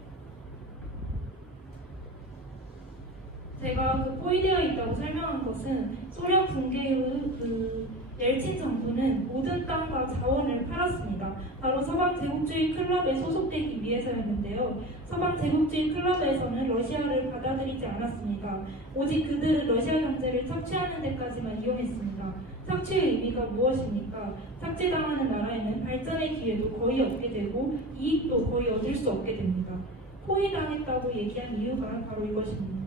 제가 그 포위되어 있다고 설명한 것은 소련 붕괴 후 그 옐친 정부는 모든 땅과 자원을 팔았습니다. 바로 서방 제국주의 클럽에 소속되기 위해서였는데요. 서방 제국주의 클럽에서는 러시아를 받아들이지 않았습니다. 오직 그들은 러시아 경제를 착취하는 데까지만 이용했습니다. 착취의 의미가 무엇입니까? 착취당하는 나라에는 발전의 기회도 거의 없게 되고 이익도 거의 얻을 수 없게 됩니다. 포위당했다고 얘기한 이유가 바로 이것입니다.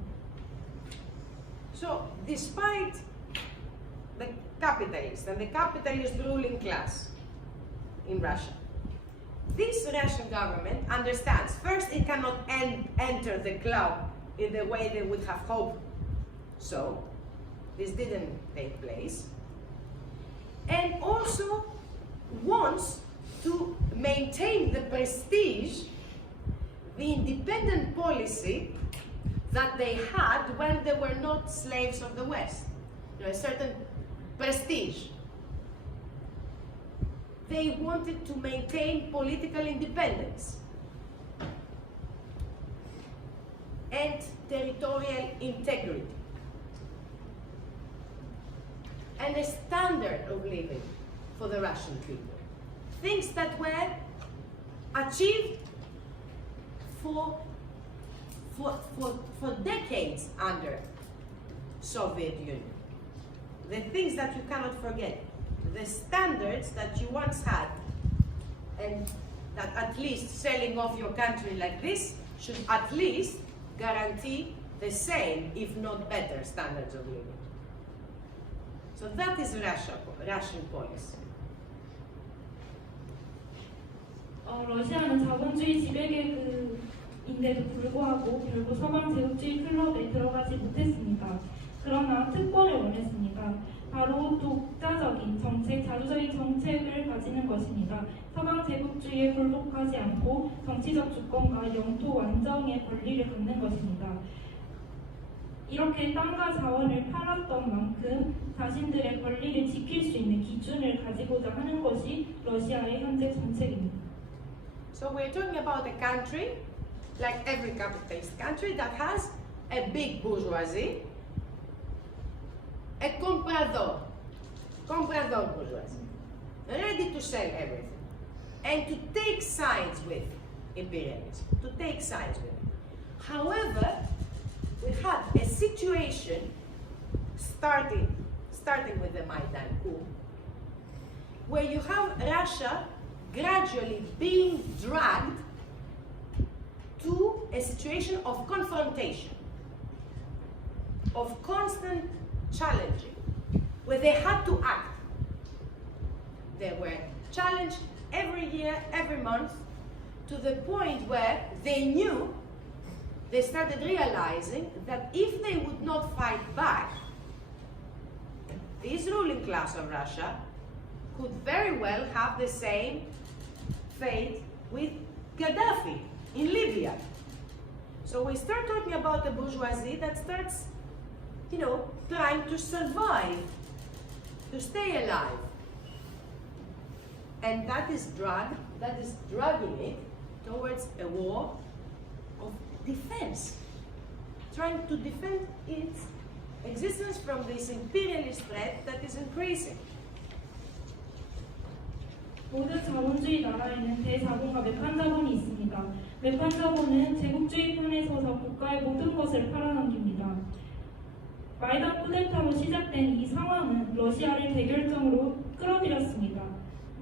So, despite the capitalists and the capitalist ruling class in Russia, this Russian government understands, first, it cannot enter the club in the way they would have hoped. So, this didn't take place. And also wants to maintain the prestige, the independent policy that they had when they were not slaves of the West. You know, a certain prestige. They wanted to maintain political independence and territorial integrity and a standard of living for the Russian people. Things that were achieved for decades under Soviet Union. The things that you cannot forget, the standards that you once had, and that at least selling off your country like this should at least guarantee the same, if not better, standards of living. So that is Russian policy. 러시아는 자본주의 지배계급인데도 불구하고 결국 서방 제국주의 클럽에 들어가지 못했습니다. 그러나 특권을 원했습니다. 바로 독자적인 정책, 자주적인 정책을 가지는 것입니다. 서방 제국주의에 굴복하지 않고 정치적 주권과 영토 완정의 권리를 갖는 것입니다. 이렇게 땅과 자원을 팔았던 만큼 자신들의 권리를 지킬 수 있는 기준을 가지고자 하는 것이 러시아의 현재 정책입니다. So we're talking about a country, like every capitalist country, that has a big bourgeoisie, a comprador bourgeoisie, ready to sell everything, and to take sides with imperialism, to take sides with it. However, we had a situation starting with the Maidan coup, where you have Russia gradually being dragged to a situation of confrontation, of constant challenging, where they had to act. They were challenged every year, every month, to the point where they started realizing that if they would not fight back, this ruling class of Russia could very well have the same fate with Gaddafi in Libya. So we start talking about a bourgeoisie that starts, trying to survive, to stay alive. And that is dragging it towards a war of defense, trying to defend its existence from this imperialist threat that is increasing. 모든 자본주의 나라에는 대자본과 매판자본이 있습니다. 매판자본은 제국주의 편에 서서 국가의 모든 것을 팔아넘깁니다. 마이단 쿠데타로 시작된 이 상황은 러시아를 대결점으로 끌어들였습니다.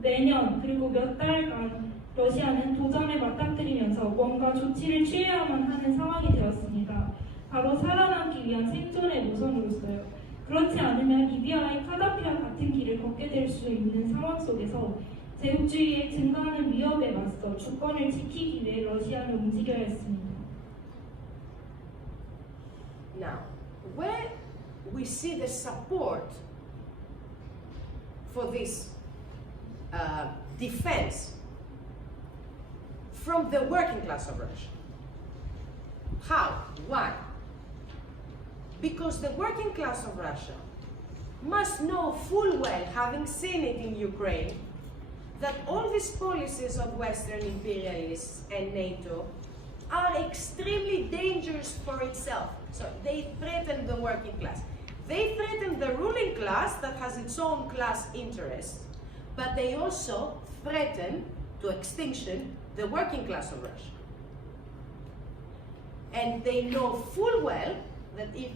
매년 그리고 몇 달간 러시아는 도전에 맞닥뜨리면서 뭔가 조치를 취해야만 하는 상황이 되었습니다. 바로 살아남기 위한 생존의 노선으로서요. 그렇지 않으면 리비아의 카다피와 같은 길을 걷게 될 수 있는 상황 속에서 제국주의의 증가하는 위협에 맞서 주권을 지키기 위해 러시아는 움직여야 했습니다. Now, where we see the support for this defense from the working class of Russia. How? Why? Because the working class of Russia must know full well, having seen it in Ukraine, that all these policies of Western imperialists and NATO are extremely dangerous for itself. So they threaten the working class. They threaten the ruling class that has its own class interests, but they also threaten to extinction the working class of Russia. And they know full well that if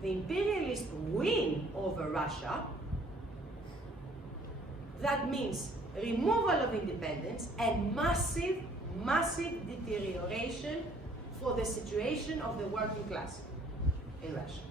the imperialists win over Russia, that means removal of independence and massive deterioration for the situation of the working class in Russia.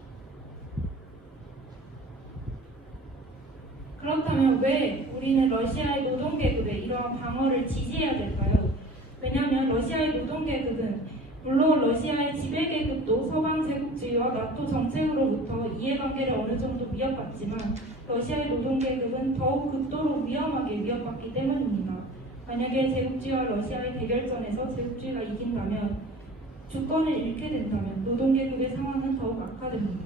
그렇다면 왜 우리는 러시아의 노동계급의 이러한 방어를 지지해야 될까요? 왜냐하면 러시아의 노동계급은 물론 러시아의 지배계급도 서방 제국주의와 나토 정책으로부터 이해관계를 어느 정도 위협받지만 러시아의 노동계급은 더욱 극도로 위험하게 위협받기 때문입니다. 만약에 제국주의와 러시아의 대결전에서 제국주의가 이긴다면 주권을 잃게 된다면 노동계급의 상황은 더욱 악화됩니다.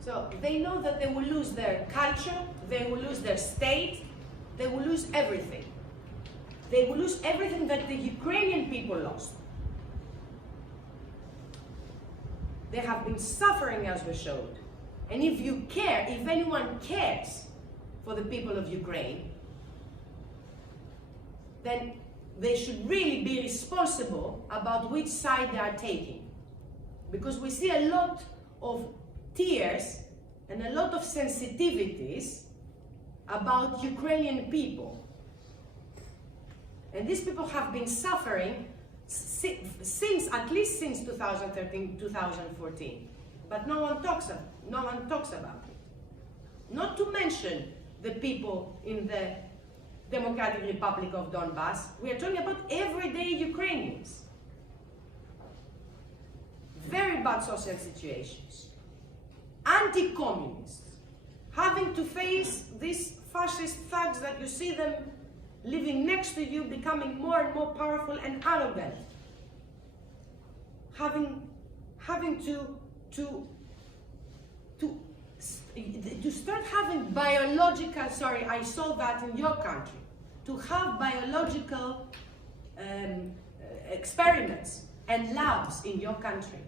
So they know that they will lose their culture, they will lose their state, they will lose everything. They will lose everything that the Ukrainian people lost. They have been suffering, as we showed. And if you care, if anyone cares for the people of Ukraine, then they should really be responsible about which side they are taking. Because we see a lot of tears and a lot of sensitivities about Ukrainian people. And these people have been suffering since at least since 2013, 2014. But no one talks about it. Not to mention the people in the Democratic Republic of Donbass. We are talking about everyday Ukrainians. Very bad social situations. Anti-communists. Having to face these fascist thugs that you see them living next to you, becoming more and more powerful and arrogant. Having to start having biological, sorry, I saw that in your country, to have biological experiments and labs in your country.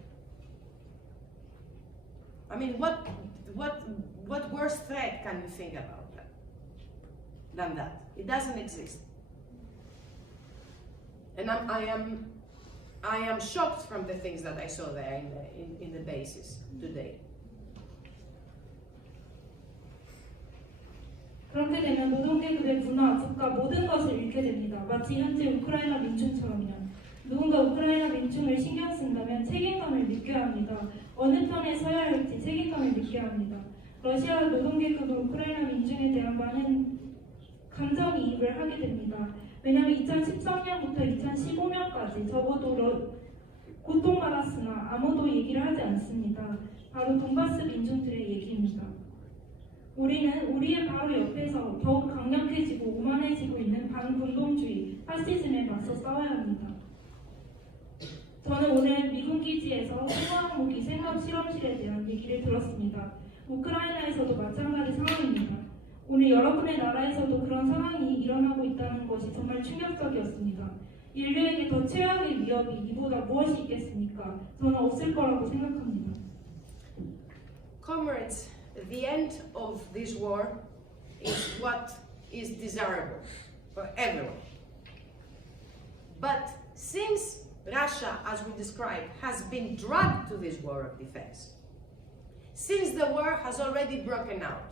I mean, what worse threat can you think about that than that? It doesn't exist. And I am shocked from the things that I saw there in the bases today. 그렇게 되면 노동계급의 문화, 국가 모든 것을 잃게 됩니다. 마치 현재 우크라이나 민중처럼요. 누군가 우크라이나 민중을 신경 쓴다면 책임감을 느껴야 합니다. 어느 편에 서야 할지 책임감을 느껴야 합니다. 러시아 노동계급은 우크라이나 민중에 대한 많은 감정이입을 하게 됩니다. 왜냐하면 2013년부터 2015년까지 적어도 고통받았으나 아무도 얘기를 하지 않습니다. 바로 돈바스 민중들의 얘기입니다. 우리는 우리의 바로 옆에서 더욱 강력해지고 오만해지고 있는 반군동주의, 파시즘에 맞서 싸워야 합니다. 저는 오늘 미군 기지에서 생화학무기 생업 실험실에 대한 얘기를 들었습니다. 우크라이나에서도 마찬가지 상황입니다. 오늘 여러분의 나라에서도 그런 상황이 일어나고 있다는 것이 정말 충격적이었습니다. 인류에게 더 최악의 위협이 이보다 무엇이 있겠습니까? 저는 없을 거라고 생각합니다. Comrades, the end of this war is what is desirable for everyone. But since Russia, as we described, has been dragged to this war of defense, since the war has already broken out,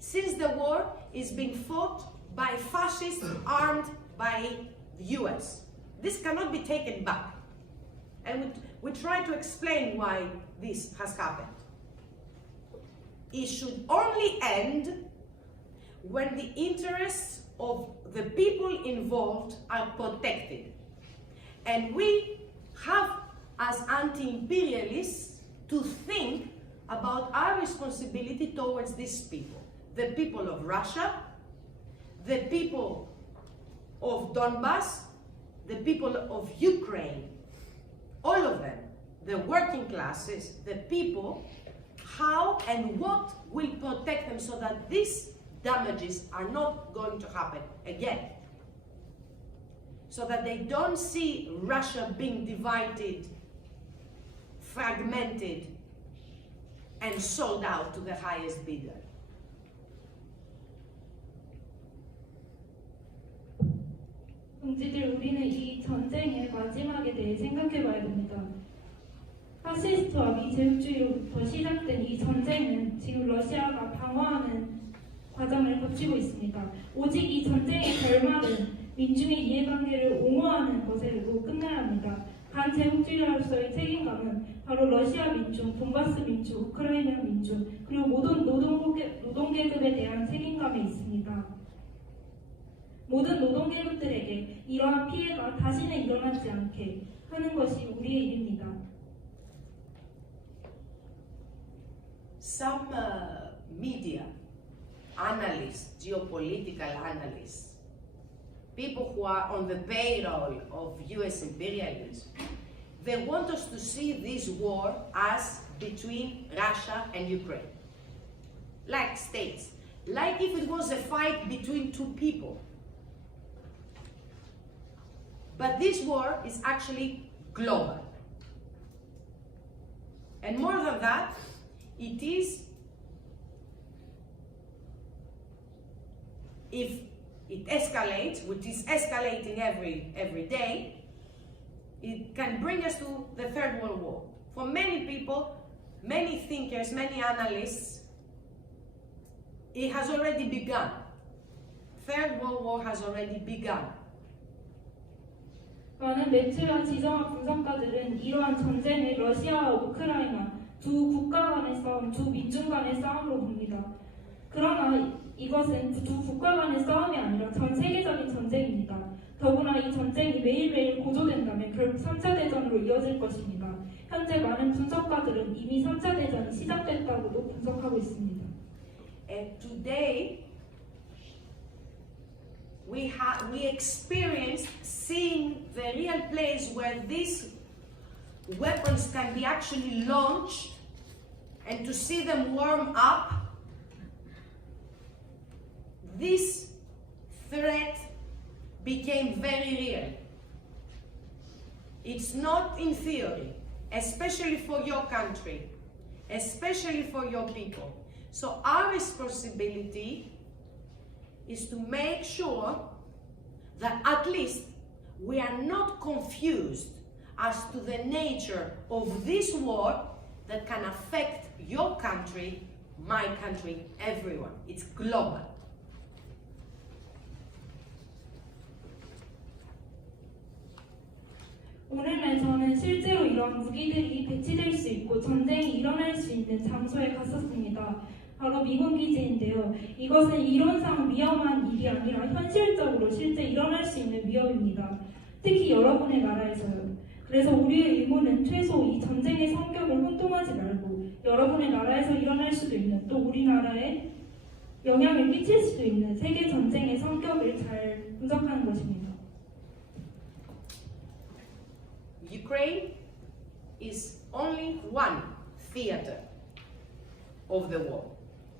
since the war is being fought by fascists armed by the US, this cannot be taken back. And we try to explain why this has happened. It should only end when the interests of the people involved are protected. And we have, as anti-imperialists, to think about our responsibility towards these people. The people of Russia, the people of Donbass, the people of Ukraine, all of them, the working classes, the people, how and what will protect them so that these damages are not going to happen again. So that they don't see Russia being divided, fragmented, and sold out to the highest bidder. 동지들, 우리는 이 전쟁의 마지막에 대해 생각해봐야 됩니다. 파시스트와 미제국주의로부터 시작된 이 전쟁은 지금 러시아가 방어하는 과정을 거치고 있습니다. 오직 이 전쟁의 결말은 민중의 이해관계를 옹호하는 것으로 끝나야 합니다. 반제국주의로서의 책임감은 바로 러시아 민중, 돈바스 민중, 우크라이나 민중, 그리고 모든 노동계급에 대한 책임감에 있습니다. 모든 노동계급들에게 이러한 피해가 다시는 일어나지 않게 하는 것이 우리의 일입니다. Some media analysts, geopolitical analysts, people who are on the payroll of US imperialism, they want us to see this war as between Russia and Ukraine. Like states, like if it was a fight between two people. But this war is actually global. And more than that, it is, if it escalates, which is escalating every day, it can bring us to the Third World War. For many people, many thinkers, many analysts, it has already begun. Third World War has already begun. 많은 매체와 지정학 분석가들은 이러한 전쟁을 러시아와 우크라이나 두 국가 간의 싸움, 두 민중 간의 싸움으로 봅니다. 그러나 이것은 두 국가 간의 싸움이 아니라 전 세계적인 전쟁입니다. 더구나 이 전쟁이 매일매일 고조된다면 결국 3차 대전으로 이어질 것입니다. 현재 많은 분석가들은 이미 3차 대전이 시작됐다고도 분석하고 있습니다. And today, we experienced seeing the real place where these weapons can be actually launched and to see them warm up. This threat became very real. It's not in theory, especially for your country, especially for your people. So our responsibility is to make sure that at least we are not confused as to the nature of this war that can affect your country, my country, everyone. It's global. 오늘날 저는 실제로 이런 무기들이 배치될 수 있고 전쟁이 일어날 수 있는 장소에 갔었습니다. 바로 미군 기지인데요. 이것은 이론상 위험한 일이 아니라 현실적으로 실제 일어날 수 있는 위협입니다. 특히 여러분의 나라에서요. 그래서 우리의 의무는 최소 이 전쟁의 성격을 혼동하지 말고 여러분의 나라에서 일어날 수도 있는 또 우리나라에 영향을 끼칠 수도 있는 세계 전쟁의 성격을 잘 분석하는 것입니다. Ukraine is only one theater of the war.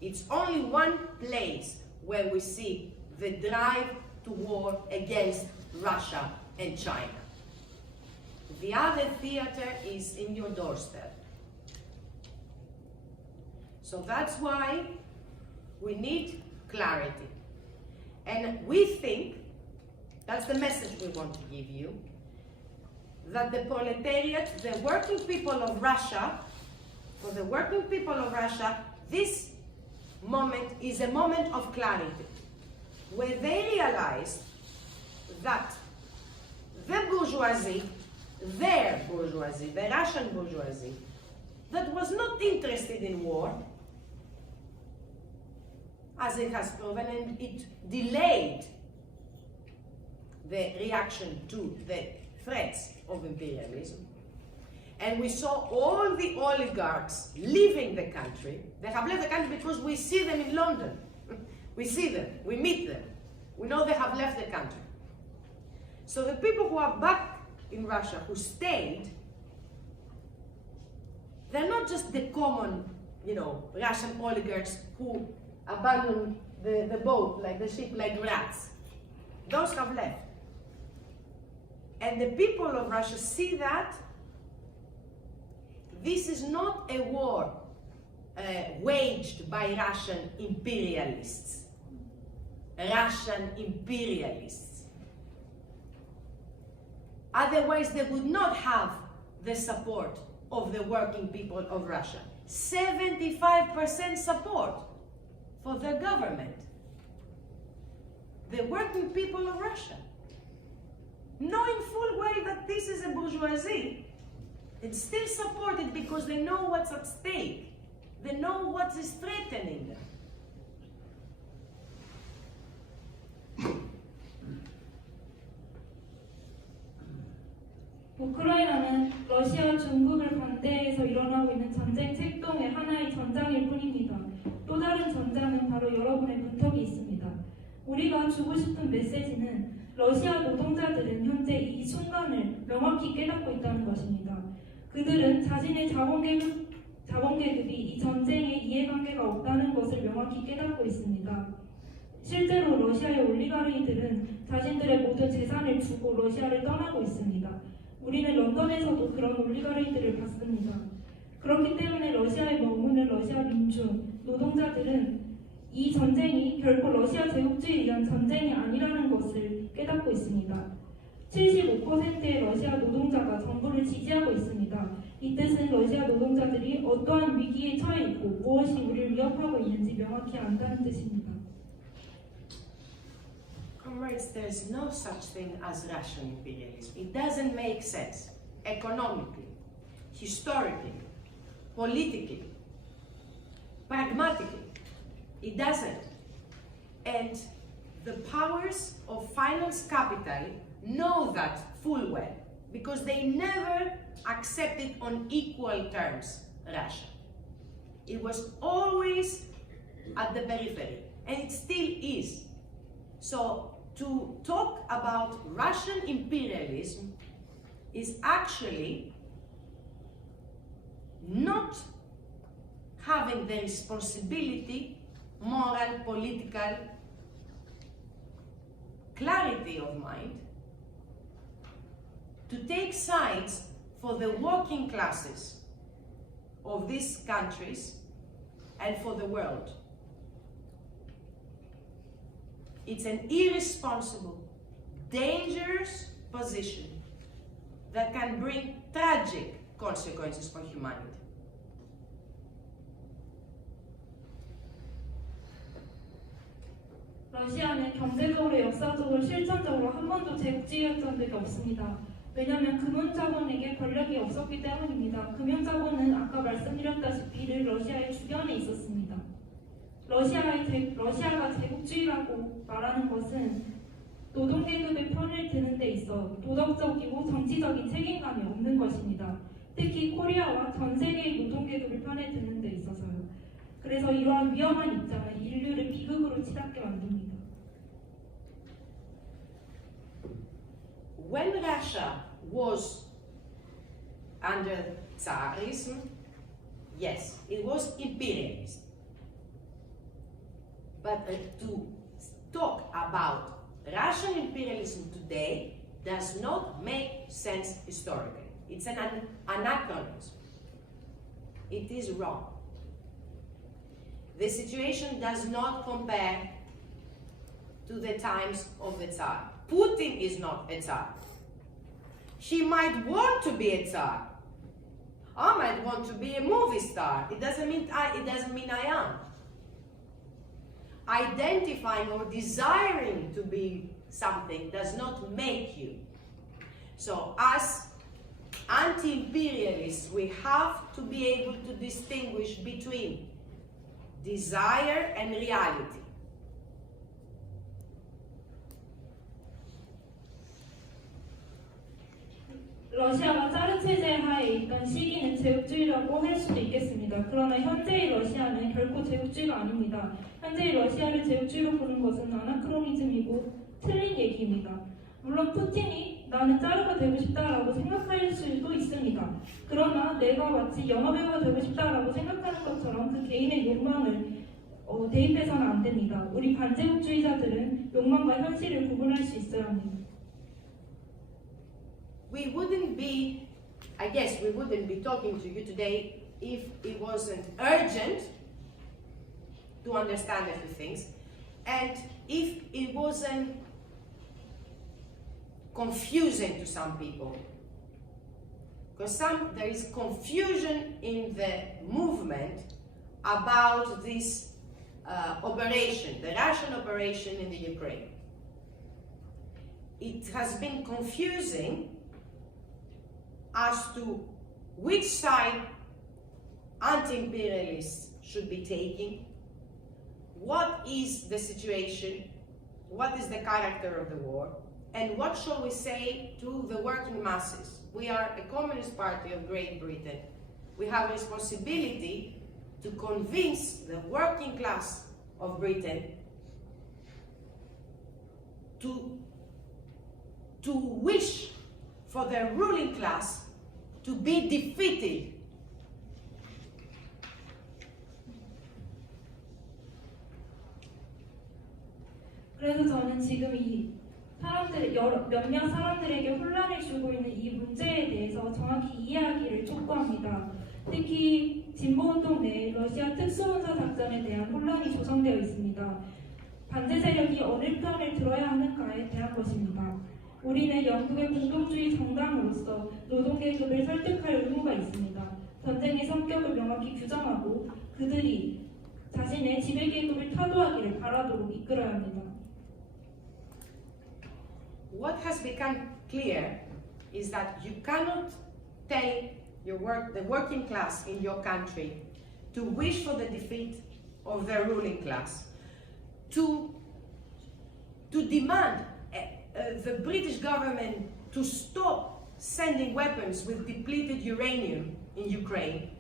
It's only one place where we see the drive to war against Russia and China. The other theater is in your doorstep. So that's why we need clarity. And we think, that's the message we want to give you, that the proletariat, the working people of Russia, for the working people of Russia, this moment is a moment of clarity, where they realize that the bourgeoisie, their bourgeoisie, the Russian bourgeoisie, that was not interested in war, as it has proven, and it delayed the reaction to the threats of imperialism. And we saw all the oligarchs leaving the country. They have left the country because we see them in London. We see them, we meet them. We know they have left the country. So the people who are back in Russia, who stayed, they're not just the common, Russian oligarchs who abandoned the boat, like the ship, like rats. Those have left. And the people of Russia see that this is not a war waged by Russian imperialists. Russian imperialists. Otherwise, they would not have the support of the working people of Russia. 75% support for the government. The working people of Russia. Knowing full well that this is a bourgeoisie, it's still supported because they know what's at stake. They know what is threatening them. 우크라이나는 러시아와 중국을 반대해서 일어나고 있는 전쟁 책동의 하나의 전장일 뿐입니다. 또 다른 전장은 바로 여러분의 문턱이 있습니다. 우리가 주고 싶은 메시지는 러시아 노동자들은 현재 이 순간을 명확히 깨닫고 있다는 것입니다. 그들은 자신의 자본계급이 이 전쟁에 이해관계가 없다는 것을 명확히 깨닫고 있습니다. 실제로 러시아의 올리가리들은 자신들의 모든 재산을 주고 러시아를 떠나고 있습니다. 우리는 런던에서도 그런 올리가리들을 봤습니다. 그렇기 때문에 러시아에 머무는 러시아 민중, 노동자들은 이 전쟁이 결코 러시아 제국주의에 의한 전쟁이 아니라는 것을 깨닫고 있습니다. 75%의 러시아 노동자가 정부를 지지하고 있습니다. 이 뜻은 러시아 노동자들이 어떠한 위기에 처해 있고 무엇이 우리를 위협하고 있는지 명확히 안다는 뜻입니다. Comrades, there's no such thing as Russian imperialism. It doesn't make sense economically, historically, politically, pragmatically. It doesn't. And the powers of finance capital know that full well because they never accepted on equal terms Russia. It was always at the periphery, and it still is. So to talk about Russian imperialism is actually not having the responsibility, moral, political clarity of mind to take sides for the working classes of these countries and for the world. It's an irresponsible, dangerous position that can bring tragic consequences for humanity. 러시아는 경제적으로, 역사적으로, 실천적으로 한 번도 제국주의였던 적이 없습니다. 왜냐하면 금융자본에게 권력이 없었기 때문입니다. 금융자본은 아까 말씀드렸다시피 러시아의 주변에 있었습니다. 러시아가 제국주의라고 말하는 것은 노동계급의 편을 드는 데 있어 도덕적이고 정치적인 책임감이 없는 것입니다. 특히 코리아와 전 세계의 노동계급을 편에 드는 데 있어서요. 그래서 이러한 위험한 입장은 인류를 비극으로 치닫게 만듭니다. When Russia was under Tsarism, yes, it was imperialist. But to talk about Russian imperialism today does not make sense historically. It's an anachronism. It is wrong. The situation does not compare to the times of the Tsar. Putin is not a Tsar. He might want to be a Tsar. I might want to be a movie star. It doesn't mean I am. Identifying or desiring to be something does not make you. So as anti-imperialists, we have to be able to distinguish between desire and reality. 러시아가 짜르 체제 하에 있던 시기는 제국주의라고 할 수도 있겠습니다. 그러나 현재의 러시아는 결코 제국주의가 아닙니다. 현재의 러시아를 제국주의로 보는 것은 아나크로니즘이고 틀린 얘기입니다. 물론 푸틴이 나는 짜르가 되고 싶다라고 생각할 수도 있습니다. 그러나 내가 마치 영화배우가 되고 싶다라고 생각하는 것처럼 그 개인의 욕망을 대입해서는 안 됩니다. 우리 반제국주의자들은 욕망과 현실을 구분할 수 있어야 합니다. We wouldn't be, I guess we wouldn't be talking to you today if it wasn't urgent to understand a few things, and if it wasn't confusing to some people. Because there is confusion in the movement about this operation, the Russian operation in the Ukraine. It has been confusing as to which side anti-imperialists should be taking, what is the situation, what is the character of the war, and what shall we say to the working masses. We are a Communist Party of Great Britain. We have a responsibility to convince the working class of Britain to wish for the ruling class to be defeated. 그래서 저는 지금 이 몇몇 사람들에게 혼란을 주고 있는 이 문제에 대해서 정확히 이해하기를 촉구합니다. 특히 진보운동 내 러시아 특수군사 작전에 대한 혼란이 조성되어 있습니다. 반대 세력이 어느 편을 들어야 하는가에 대한 것입니다. 우리는 영국의 공동주의 정당으로서 노동계급을 설득할 의무가 있습니다. 전쟁의 성격을 명확히 규정하고 그들이 자신의 지배계급을 타도하기를 바라도록 이끌어야 합니다. What has become clear is that you cannot tell the working class in your country to wish for the defeat of the ruling class, to demand the British government to stop sending weapons with depleted uranium in Ukraine,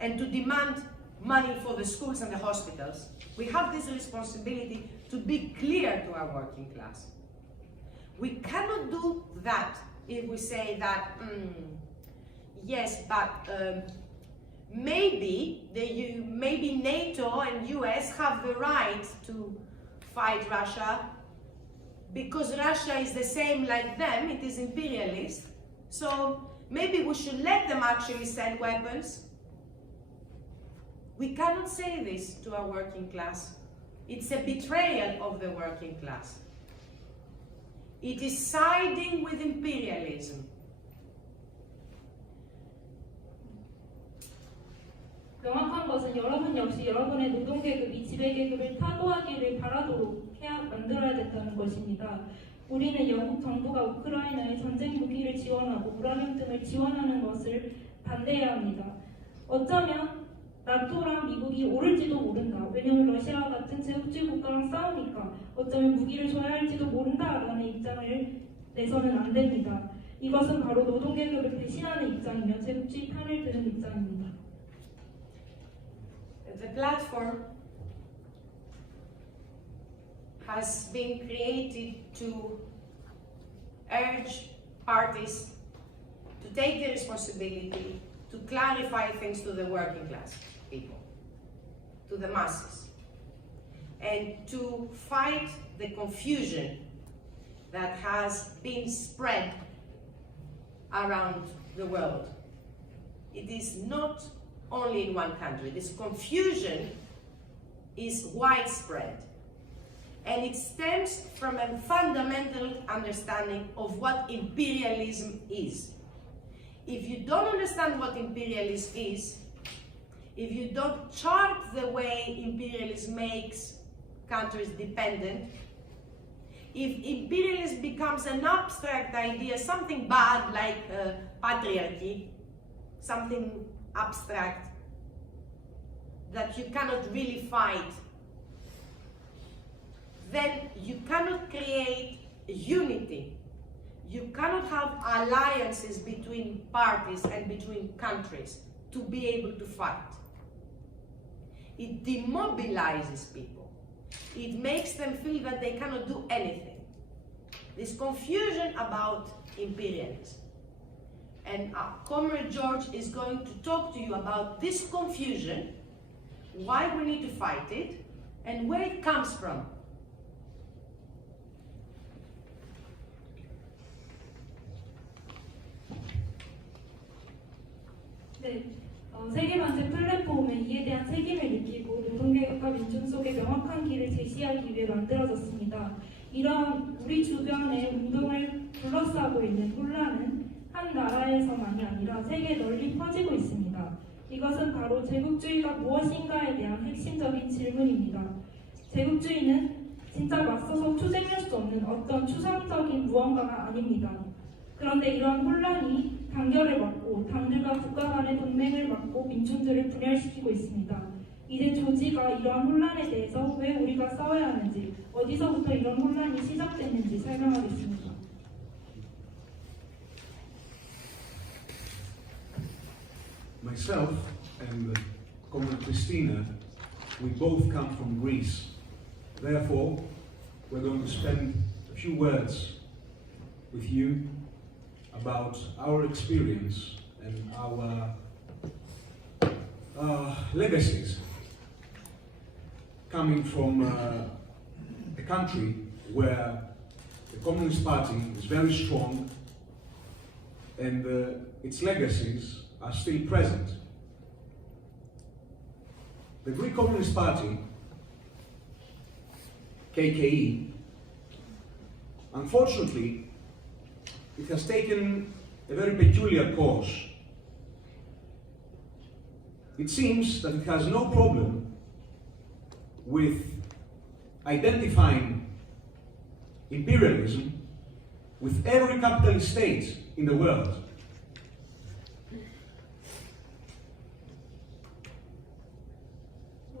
and to demand money for the schools and the hospitals. We have this responsibility to be clear to our working class. We cannot do that if we say that, yes, but maybe NATO and US have the right to fight Russia because Russia is the same like them, it is imperialist, so maybe we should let them actually send weapons. We cannot say this to our working class. It's a betrayal of the working class. It is siding with imperialism. 명확한 것은 여러분 역시 여러분의 노동계급이 지배계급을 타도하기를 바라도록 만들어야 된다는 것입니다. 우리는 영국 정부가 우크라이나에 전쟁 무기를 지원하고 우라늄 등을 지원하는 것을 반대해야 합니다. 어쩌면 나토랑 미국이 오를지도 모른다. 왜냐하면 러시아와 같은 제국주의 국가랑 싸우니까 어쩌면 무기를 줘야 할지도 모른다라는 입장을 내서는 안 됩니다. 이것은 바로 노동계급을 배신하는 입장이며 제국주의 편을 드는 입장입니다. The platform has been created to urge parties to take the responsibility to clarify things to the working class people, to the masses, and to fight the confusion that has been spread around the world. It is not only in one country. This confusion is widespread, and it stems from a fundamental understanding of what imperialism is. If you don't understand what imperialism is, if you don't chart the way imperialism makes countries dependent, if imperialism becomes an abstract idea, something bad like patriarchy, something abstract that you cannot really fight, then you cannot create unity. You cannot have alliances between parties and between countries to be able to fight. It demobilizes people. It makes them feel that they cannot do anything. this confusion about imperialism. And Comrade George is going to talk to you about this confusion, why we need to fight it, and where it comes from. 네, 세계만세 플랫폼은 이에 대한 책임을 느끼고 노동계급과 민중 속에 명확한 길을 제시하기 위해 만들어졌습니다. 이런 우리 주변의 운동을 둘러싸고 있는 혼란은 한 나라에서만이 아니라 세계에 널리 퍼지고 있습니다. 이것은 바로 제국주의가 무엇인가에 대한 핵심적인 질문입니다. 제국주의는 진짜 맞서서 투쟁할 수 없는 어떤 추상적인 무언가가 아닙니다. 그런데 이러한 혼란이 단결을 막고 당들과 국가 간의 동맹을 막고 민중들을 분열시키고 있습니다. 이제 조지가 이러한 혼란에 대해서 왜 우리가 싸워야 하는지, 어디서부터 이런 혼란이 시작됐는지 설명하겠습니다. Myself and Comrade Christina, we both come from Greece. Therefore, we're going to spend a few words with you about our experience and our legacies coming from a country where the Communist Party is very strong and its legacies are still present. The Greek Communist Party, KKE, unfortunately, it has taken a very peculiar course. It seems that it has no problem with identifying imperialism with every capitalist state in the world.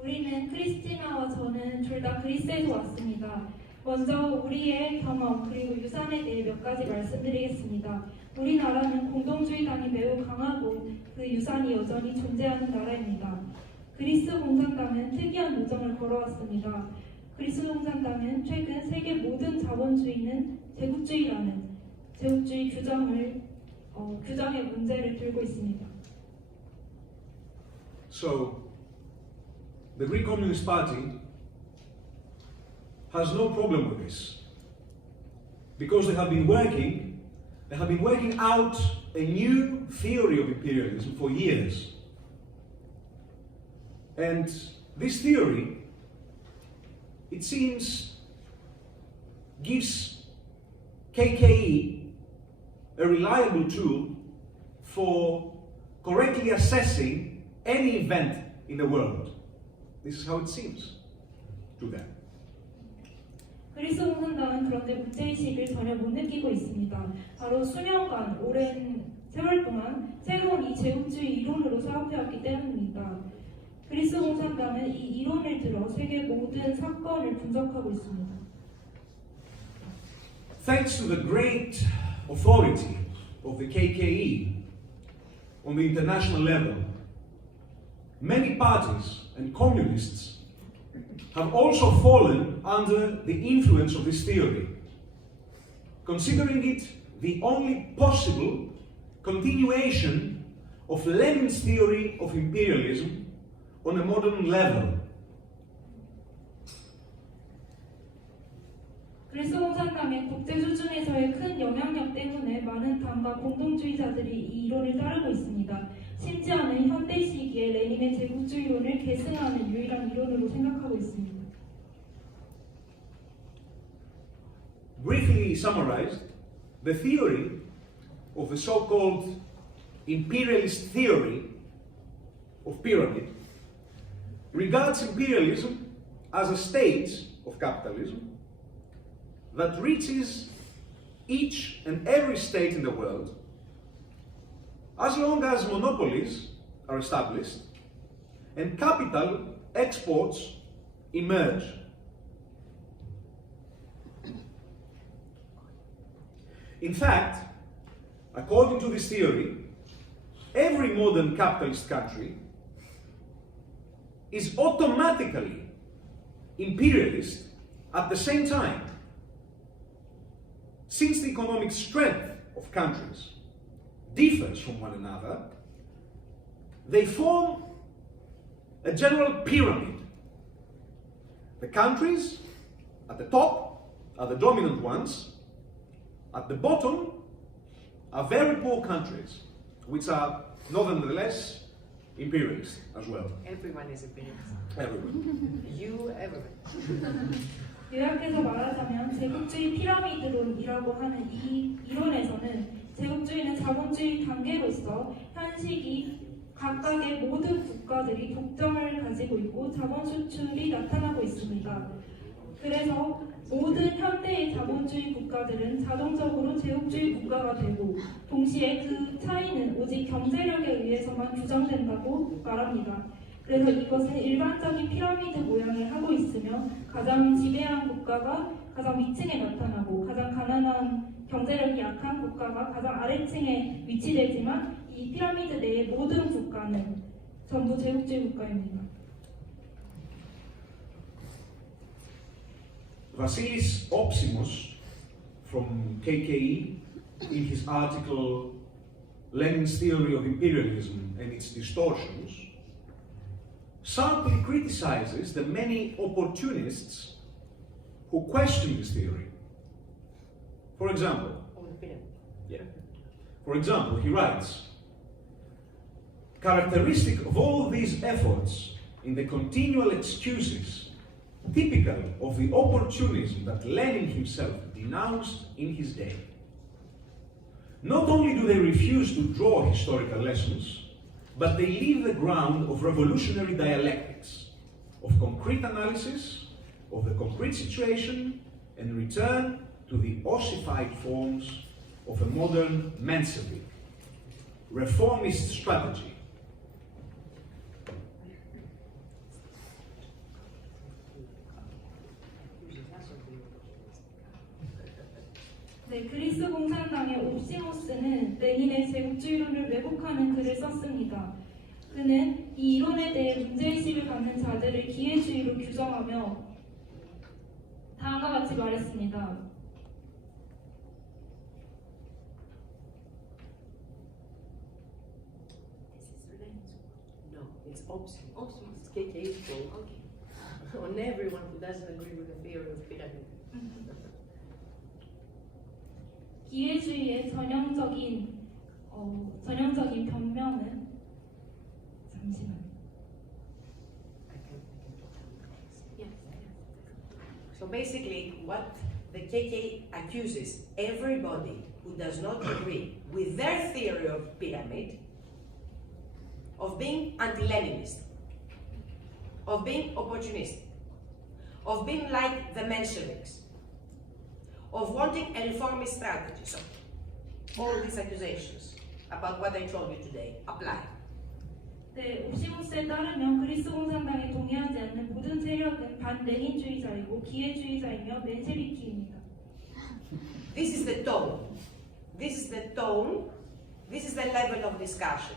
우리는 크리스티나와 저는 둘 다 그리스에서 왔습니다. 먼저 우리의 경험 그리고 유산에 대해 몇 가지 말씀드리겠습니다. 우리나라는 공동주의당이 매우 강하고 그 유산이 여전히 존재하는 나라입니다. 그리스 공산당은 특이한 노정을 걸어왔습니다. 그리스 공산당은 최근 세계 모든 자본주의는 제국주의라는 제국주의 규정의 문제를 들고 있습니다. So, the Greek Communist Party has no problem with this because they have been working out a new theory of imperialism for years. And this theory, it seems, gives KKE a reliable tool for correctly assessing any event in the world. This is how it seems to them. 그리스 공산당은 그런데 문제의식을 전혀 못 느끼고 있습니다. 바로 수년간 오랜 세월 동안 새로운 이 제국주의 이론으로 사업해왔기 때문입니다. 그리스 공산당은 이 이론을 들어 세계 모든 사건을 분석하고 있습니다. Thanks to the great authority of the KKE on the international level, many parties and communists have also fallen under the influence of this theory, considering it the only possible continuation of Lenin's theory of imperialism on a modern level. 그리스 공산당의 국제 수준에서의 큰 영향력 때문에 많은 당과 공동주의자들이 이 이론을 따르고 있습니다. 심지어는 현대 시기에 레닌의 제국주의론을 계승하는 유일한 이론으로 생각하고 있습니다. Briefly summarized, the theory of the so-called imperialist theory of pyramid regards imperialism as a state of capitalism that reaches each and every state in the world as long as monopolies are established and capital exports emerge. In fact, according to this theory, every modern capitalist country is automatically imperialist at the same time. since the economic strength of countries differs from one another, they form a general pyramid. The countries at the top are the dominant ones. At the bottom are very poor countries, which are nonetheless imperialist as well. Everyone is imperialist. Everyone. You, everyone. 요약해서 말하자면 제국주의 피라미드론이라고 하는 이 이론에서는 제국주의는 자본주의 단계로서 현 시기 각각의 모든 국가들이 독점을 가지고 있고 자본 수출이 나타나고 있습니다. 그래서 모든 현대의 자본주의 국가들은 자동적으로 제국주의 국가가 되고 동시에 그 차이는 오직 경제력에 의해서만 규정된다고 말합니다. 그래서 이것은 일반적인 피라미드 모양을 하고 있으며 가장 지배한 국가가 가장 위층에 나타나고 가장 가난한 경제력이 약한 국가가 가장 아래층에 위치되지만 이 피라미드 내의 모든 국가는 전부 제국주의 국가입니다. Vasilis Opsimos from KKE, in his article Lenin's Theory of Imperialism and Its Distortions, sharply criticizes the many opportunists who question this theory. For example, he writes, characteristic of all these efforts in the continual excuses typical of the opportunism that Lenin himself denounced in his day. Not only do they refuse to draw historical lessons, but they leave the ground of revolutionary dialectics, of concrete analysis of the concrete situation, and return to the ossified forms of a modern Menshevik, reformist strategy. 네, 그리스 공산당의 옵시모스는 레닌의 제국주의론을 왜곡하는 글을 썼습니다. 그는 이 이론에 대해 문제의식을 갖는 자들을 기회주의로 규정하며 다음과 같이 말했습니다. No, it's Opsimos. It's KK's fault. Okay. On everyone who doesn't agree with the theory of pyramid. 기회주의의 전형적인 변명은 잠시만요. So basically, what the KK accuses everybody who does not agree with their theory of pyramid of being anti-Leninist, of being opportunistic, of being like the Mensheviks, of wanting a reformist strategy. So all these accusations about what I told you today apply. 네, 옵시모스에 따르면 그리스 공산당에 동의하지 않는 모든 세력은 반레닌주의자이고 기회주의자이며 멘셰비키입니다. This is the tone. This is the tone. This is the level of discussion.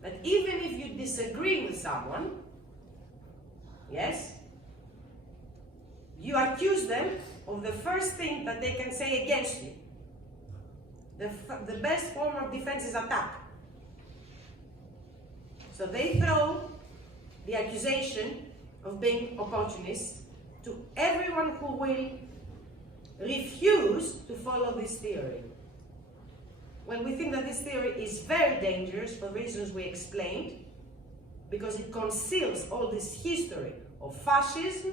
That even if you disagree with someone, yes, you accuse them of the first thing that they can say against you. The best form of defense is attack. So they throw the accusation of being opportunists to everyone who will refuse to follow this theory. Well, we think that this theory is very dangerous for reasons we explained, because it conceals all this history of fascism,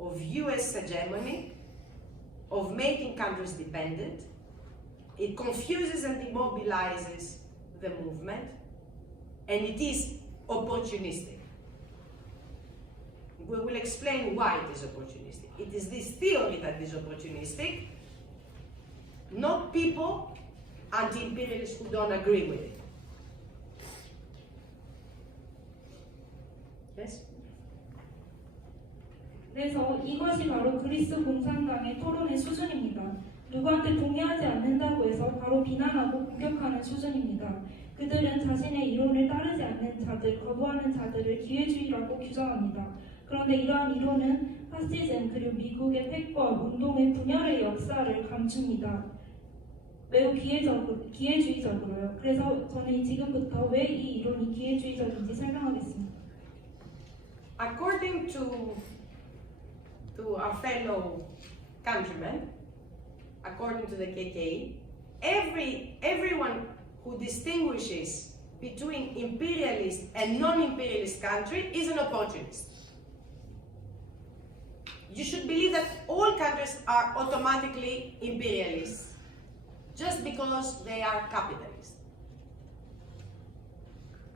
of US hegemony, of making countries dependent. It confuses and immobilizes the movement, and it is opportunistic. We will explain why it is opportunistic. It is this theory that is opportunistic, not people, anti-imperialists who don't agree with it. Yes? 그래서 이것이 바로 그리스 공산당의 토론의 수준입니다. 누구한테 동의하지 않는다고 해서 바로 비난하고 공격하는 수준입니다. 그들은 자신의 이론을 따르지 않는 자들, 거부하는 자들을 기회주의라고 규정합니다. 그런데 이러한 이론은 파시즘 그리고 미국의 패권, 운동의 분열의 역사를 감춥니다. 매우 기회주의적으로요. 그래서 저는 지금부터 왜 이 이론이 기회주의적인지 설명하겠습니다. According to our fellow countrymen, according to the KK, everyone who distinguishes between imperialist and non-imperialist country is an opportunist. You should believe that all countries are automatically imperialist just because they are capitalist.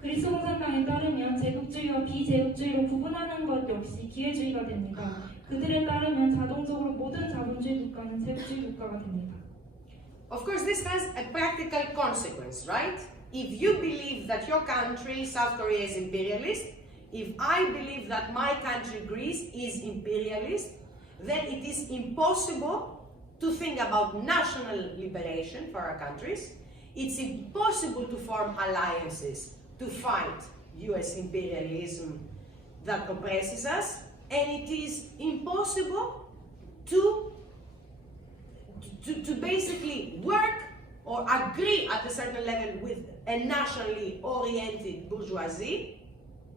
그리스 공산당에 따르면 제국주의와 비제국주의로 구분하는 것 역시 기회주의가 됩니다. 그들에 따르면 자동적으로 모든 자본주의 국가는 제국주의 국가가 됩니다. Of course, this has a practical consequence, right? If you believe that your country, South Korea, is imperialist, if I believe that my country, Greece, is imperialist, then it is impossible to think about national liberation for our countries. It's impossible to form alliances to fight US imperialism that compresses us, and it is impossible to basically work or agree at a certain level with a nationally oriented bourgeoisie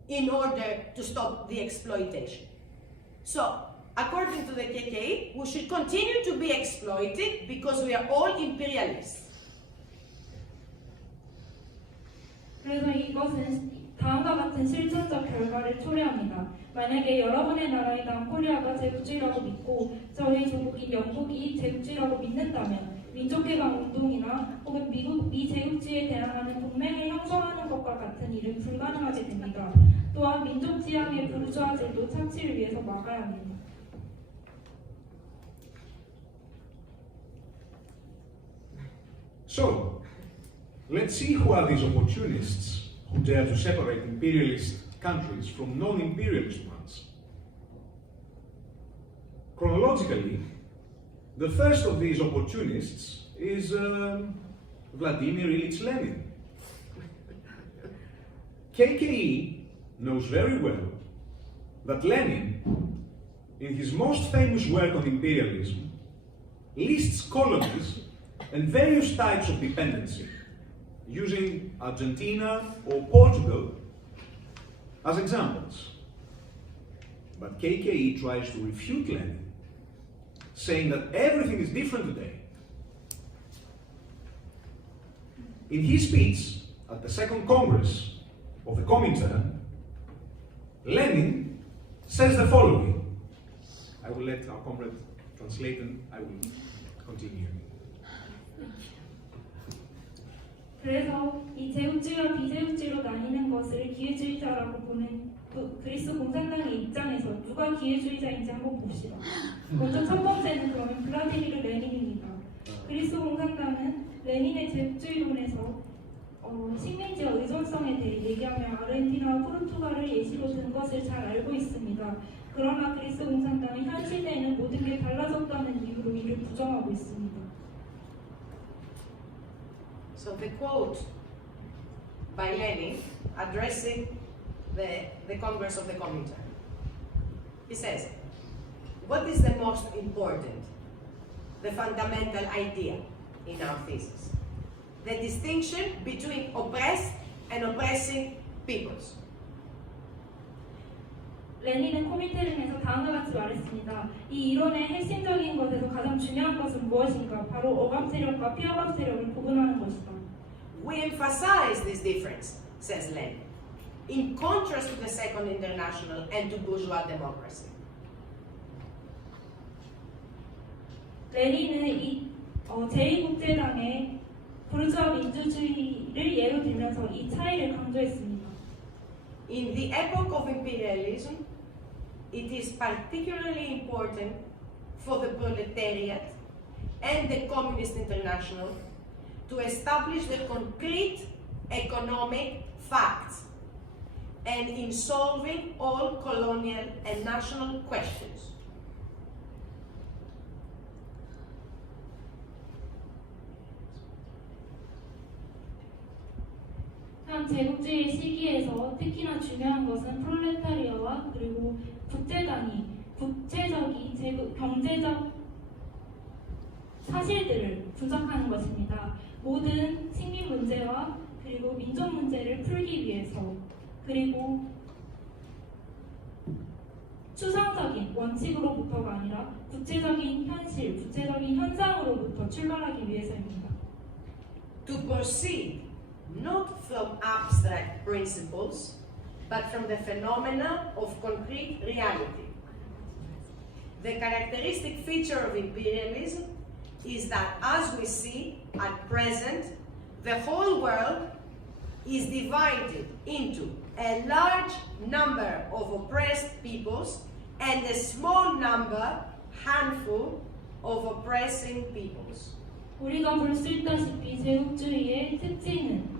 in order to stop the exploitation. So, according to the KK, we should continue to be exploited because we are all imperialists. 그래서 이것은 다음과 같은 실천적 결과를 초래합니다. 만약에 여러분의 나라인 남코리아가 제국주의라고 믿고 저희 조국인 영국이 제국주의라고 믿는다면 민족개방 운동이나 혹은 미국 미제국주의에 대항하는 동맹을 형성하는 것과 같은 일은 불가능하게 됩니다. 또한 민족지향의 부르주아제도 착취를 위해서 막아야 합니다. So, let's see who are these opportunists who dare to separate imperialist countries from non-imperialist ones. Chronologically, the first of these opportunists is Vladimir Ilyich Lenin. KKE knows very well that Lenin, in his most famous work on imperialism, lists colonies and various types of dependency, using Argentina or Portugal as examples. But KKE tries to refute Lenin, saying that everything is different today. In his speech at the Second Congress of the Comintern, Lenin says the following. I will let our comrade translate and I will continue. 그래서 이 제국주의와 비제국주의로 나뉘는 것을 기회주의자라고 보는 그리스 공산당의 입장에서 누가 기회주의자인지 한번 봅시다. 먼저 첫 번째는 그러면 블라디미르 레닌입니다. 그리스 공산당은 레닌의 제국주의론에서 식민지와 의존성에 대해 얘기하며 아르헨티나와 포르투갈을 예시로 든 것을 잘 알고 있습니다. 그러나 그리스 공산당은 현 시대에는 모든 게 달라졌다는 이유로 이를 부정하고 있습니다. So the quote by Lenin addressing the Congress of the Comintern. He says, what is the most important, the fundamental idea in our thesis? The distinction between oppressed and oppressing peoples. 레닌은 코민테른에서 다음과 같이 말했습니다. 이 이론의 핵심적인 것에서 가장 중요한 것은 무엇인가? 바로 억압 세력과 피억압 세력을 구분하는 것이다. We emphasize this difference, says Lenin, in contrast to the Second International and to bourgeois democracy. 레닌은 이 제2국제당의 부르주아 민주주의를 예로 들면서 이 차이를 강조했습니다. In the epoch of imperialism, it is particularly important for the proletariat and the Communist International to establish the concrete economic facts and in solving all colonial and national questions. 현 제국주의 시기 여기에서 특히나 중요한 것은 프롤레타리아와 그리고 국제당이 국제적인 경제적 사실들을 분석하는 것입니다. 모든 식민 문제와 그리고 민족 문제를 풀기 위해서 그리고 추상적인 원칙으로부터가 아니라 구체적인 현실, 구체적인 현상으로부터 출발하기 위해서입니다. To proceed not from abstract principles, but from the phenomena of concrete reality. The characteristic feature of imperialism is that, as we see at present, the whole world is divided into a large number of oppressed peoples and a small handful of oppressing peoples. 우리가 볼 수 있다시피 제국주의의 특징은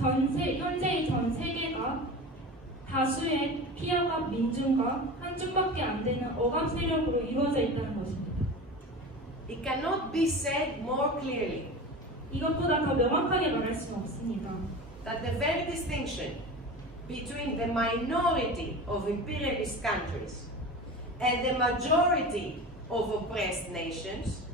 현재의 전 세계가 다수의 피어갑 민중과 한 줌밖에 안 되는 억압 세력으로 이루어져 있다는 것입니다. It cannot be said more clearly 이것보다 더 명확하게 말할 수는 없습니다. that the very distinction between the minority of imperialist countries and the majority of oppressed nations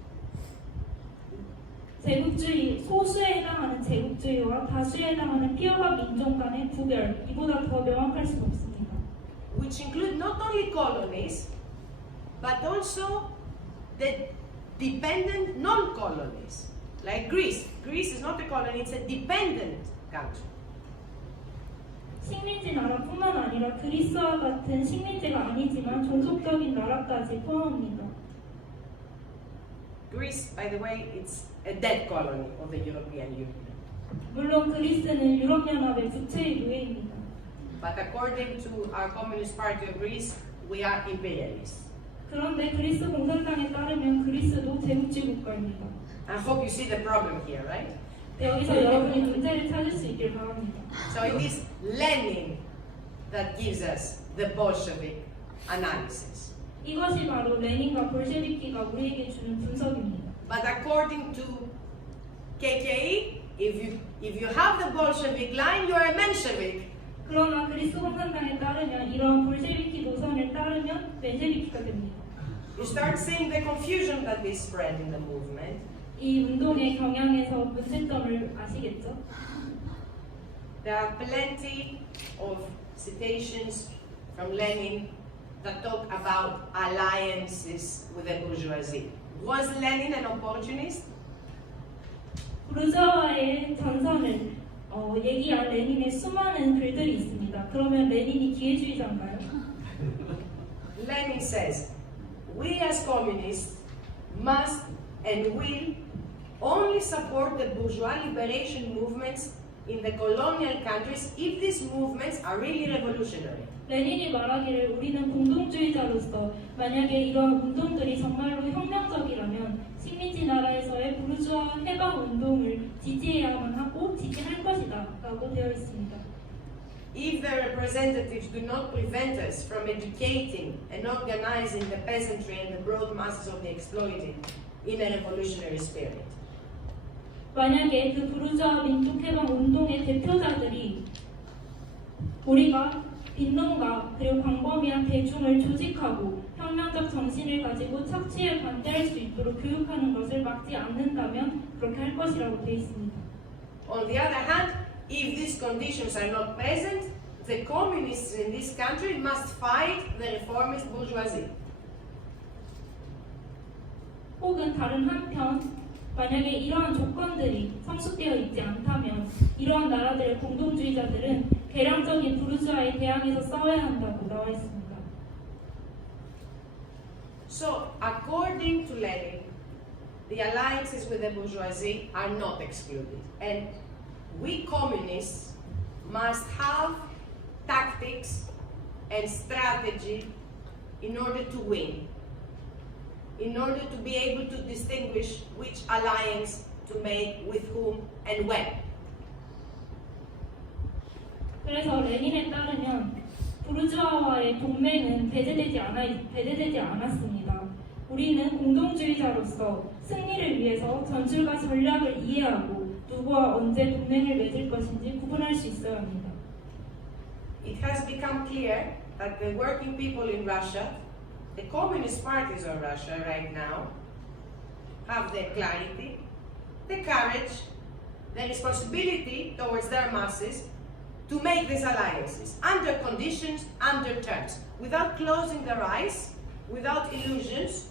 소수에 해당하는 제국주의와 다수에 해당하는 피어갑 민족 간의 구별, 이보다 더 명확할 수가 없습니다. which include not only colonies, but also the dependent non-colonies, like Greece. Greece is not a colony, it's a dependent country. 식민지 나라뿐만 아니라 그리스와 같은 식민지가 아니지만 종속적인 나라까지 포함합니다. Greece, by the way, it's a dead colony of the European Union. 물론 그리스는 유럽연합의 부채의 노예입니다. But according to our Communist Party of Greece, we are imperialists. 그런데 그리스 공산당에 따르면 그리스도 제국주의 국가입니다. I hope you see the problem here, right? 여기서 여러분이 문제를 찾을 수 있길 바랍니다. So it is Lenin that gives us the Bolshevik analysis. 이것이 바로 레닌과 볼셰비키가 우리에게 주는 분석입니다. But according to KKE, if you have the Bolshevik line, you are a Menshevik. 그러나 그리스 공산당에 따르면 이런 볼셰비키 노선을 따르면 멘셰비키가 됩니다. You start seeing the confusion that is spread in the movement. 이 운동의 경향에서 문제점을 아시겠죠? There are plenty of citations from Lenin that talk about alliances with the bourgeoisie. Was Lenin an opportunist? 부르주아와의 전선을 얘기한 레닌의 수많은 글들이 있습니다. 그러면 레닌이 기회주의자인가요? Lenin says, we as communists must and will only support the bourgeois liberation movements in the colonial countries if these movements are really revolutionary. 레닌이 말하기를 우리는 공동주의자로서 만약에 이런 운동들이 정말로 혁명적이라면 식민지 나라에서의 부르주아 해방 운동을 지지해야만 하고 지지할 것이다 라고 되어 있습니다. If the representatives do not prevent us from educating and organizing the peasantry and the broad masses of the exploited in a revolutionary spirit. 만약에 그 부르주아 민족 해방 운동의 대표자들이 우리가 빈농가 그리고 광범위한 대중을 조직하고 혁명적 정신을 가지고 착취에 반대할 수 있도록 교육하는 것을 막지 않는다면 그렇게 할 것이라고 되어 있습니다. On the other hand, if these conditions are not present, the communists in this country must fight the reformist bourgeoisie. 혹은 다른 한편 만약에 이러한 조건들이 성숙되어 있지 않다면 이러한 나라들의 공동주의자들은 개량적인 부르주아에 대항해서 싸워야 한다고 나와 있습니다. So, according to Lenin, the alliances with the bourgeoisie are not excluded. And we communists must have tactics and strategy in order to win, in order to be able to distinguish which alliance to make with whom and when. 그래서 레닌에 따르면 부르주아와의 동맹은 배제되지 않았습니다. 우리는 공동주의자로서 승리를 위해서 전술과 전략을 이해하고 누구와 언제 동맹을 맺을 것인지 구분할 수 있어야 합니다. it has become clear that the working people in Russia, the communist parties of Russia right now, have the clarity, the courage, the responsibility towards their masses to make these alliances under conditions, under terms, without closing their eyes, without illusions.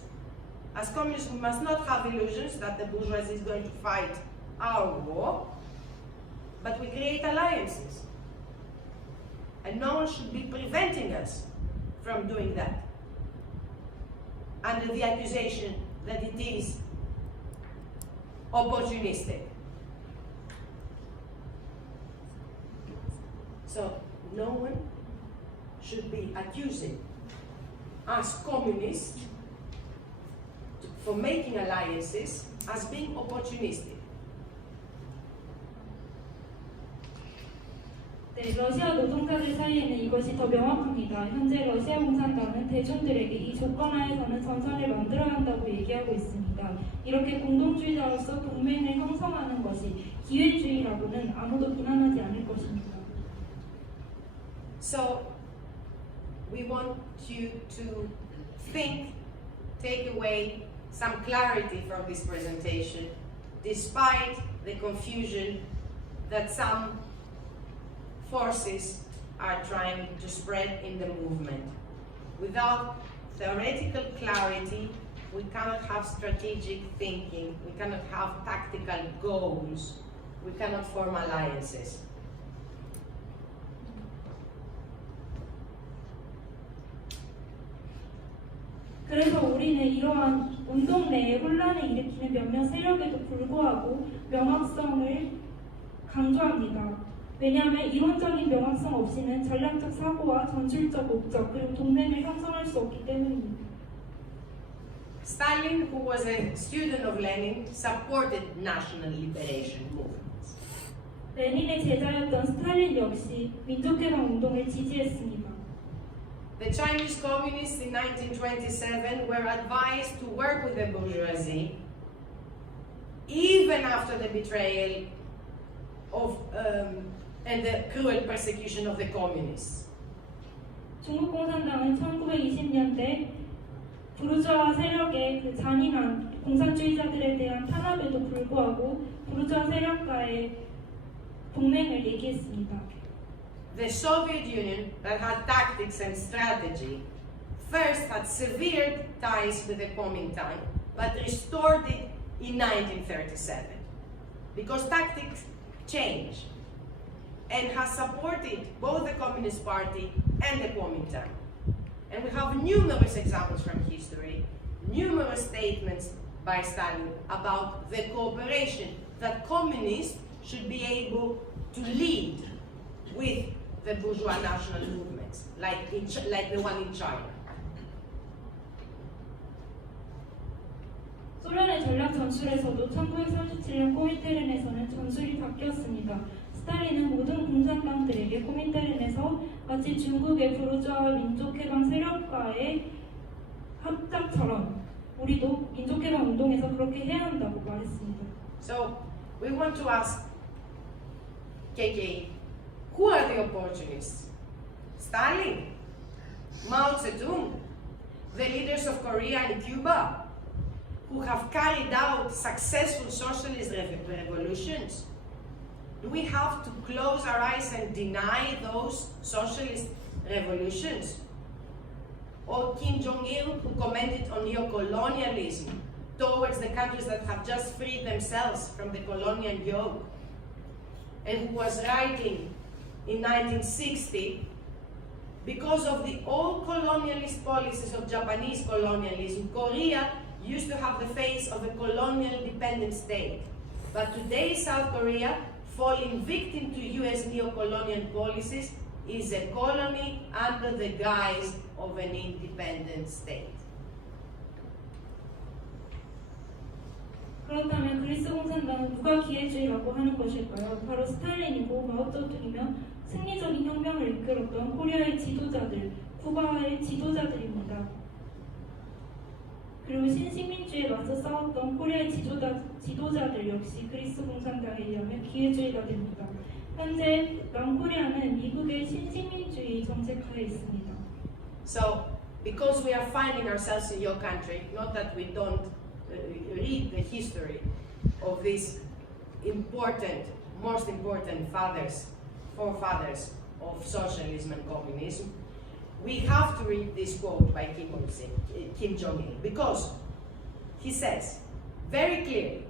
As communists, we must not have illusions that the bourgeoisie is going to fight our war, but we create alliances. And no one should be preventing us from doing that, under the accusation that it is opportunistic. So no one should be accusing us communists for making alliances as being opportunistic. 네, 러시아 노동자들 사이에는 이것이 더 명확합니다. 현재 러시아 공산당은 대중들에게 이 조건하에서는 전선을 만들어야 한다고 얘기하고 있습니다. 이렇게 공동주의자로서 동맹을 형성하는 것이 기회주의라고는 아무도 비난하지 않을 것입니다. So we want you to think, take away some clarity from this presentation, despite the confusion that some forces are trying to spread in the movement. Without theoretical clarity, we cannot have strategic thinking, we cannot have tactical goals, we cannot form alliances. 그래서 우리는 이러한 운동 내에 혼란을 일으키는 몇몇 세력에도 불구하고 명확성을 강조합니다. 왜냐하면 이론적인 명확성 없이는 전략적 사고와 전술적 목적 그리고 동맹을 형성할 수 없기 때문입니다. Stalin, who was a student of Lenin, supported national liberation movements. 레닌의 제자였던 스탈린 역시 민족해방 운동을 지지했습니다. The Chinese communists in 1927 were advised to work with the bourgeoisie even after the betrayal of and the cruel persecution of the communists. 중국 공산당은 1920년대 부르주아 세력의 그 잔인한 공산주의자들에 대한 탄압에도 불구하고 부르주아 세력과의 동맹을 얘기했습니다. The Soviet Union, that had tactics and strategy, first had severed ties with the Kuomintang, but restored it in 1937, because tactics change, and has supported both the Communist Party and the Kuomintang. And we have numerous examples from history, numerous statements by Stalin about the cooperation that communists should be able to lead with the bourgeois national movements, like the one in China. 소련의 전략 전술에서도 1937년 코민테른에서는 전술이 바뀌었습니다. 스탈린은 모든 공산당들에게 코민테른에서 마치 중국의 부르주아 민족해방 세력과의 합작처럼 우리도 민족해방 운동에서 그렇게 해야 한다고 말했습니다. So we want to ask KK, who are the opportunists? Stalin, Mao Zedong, the leaders of Korea and Cuba, who have carried out successful socialist revolutions? Do we have to close our eyes and deny those socialist revolutions? Or Kim Jong-il, who commented on neocolonialism towards the countries that have just freed themselves from the colonial yoke, and who was writing in 1960, because of the old colonialist policies of Japanese colonialism, Korea used to have the face of a colonial dependent state. But today, South Korea, falling victim to US neo-colonial policies, is a colony under the guise of an independent state. 그렇다면 그리스 공산당은 누가 기회주의라고 하는 것일까요? 바로 스탈린이고 마오쩌둥이며 승리적인 혁명을 이끌었던 코리아의 지도자들, 쿠바의 지도자들입니다. 그리고 신식민주에 맞서 싸웠던 코리아의 지도자들 역시 그리스 공산당에 의하면 기회주의가 됩니다. 현재 남코리아는 미국의 신식민주의 정책하에 있습니다. So, because we are finding ourselves in your country, not that we don't read the history of these important, most important forefathers of socialism and communism, we have to read this quote by Kim Jong-il, because he says very clearly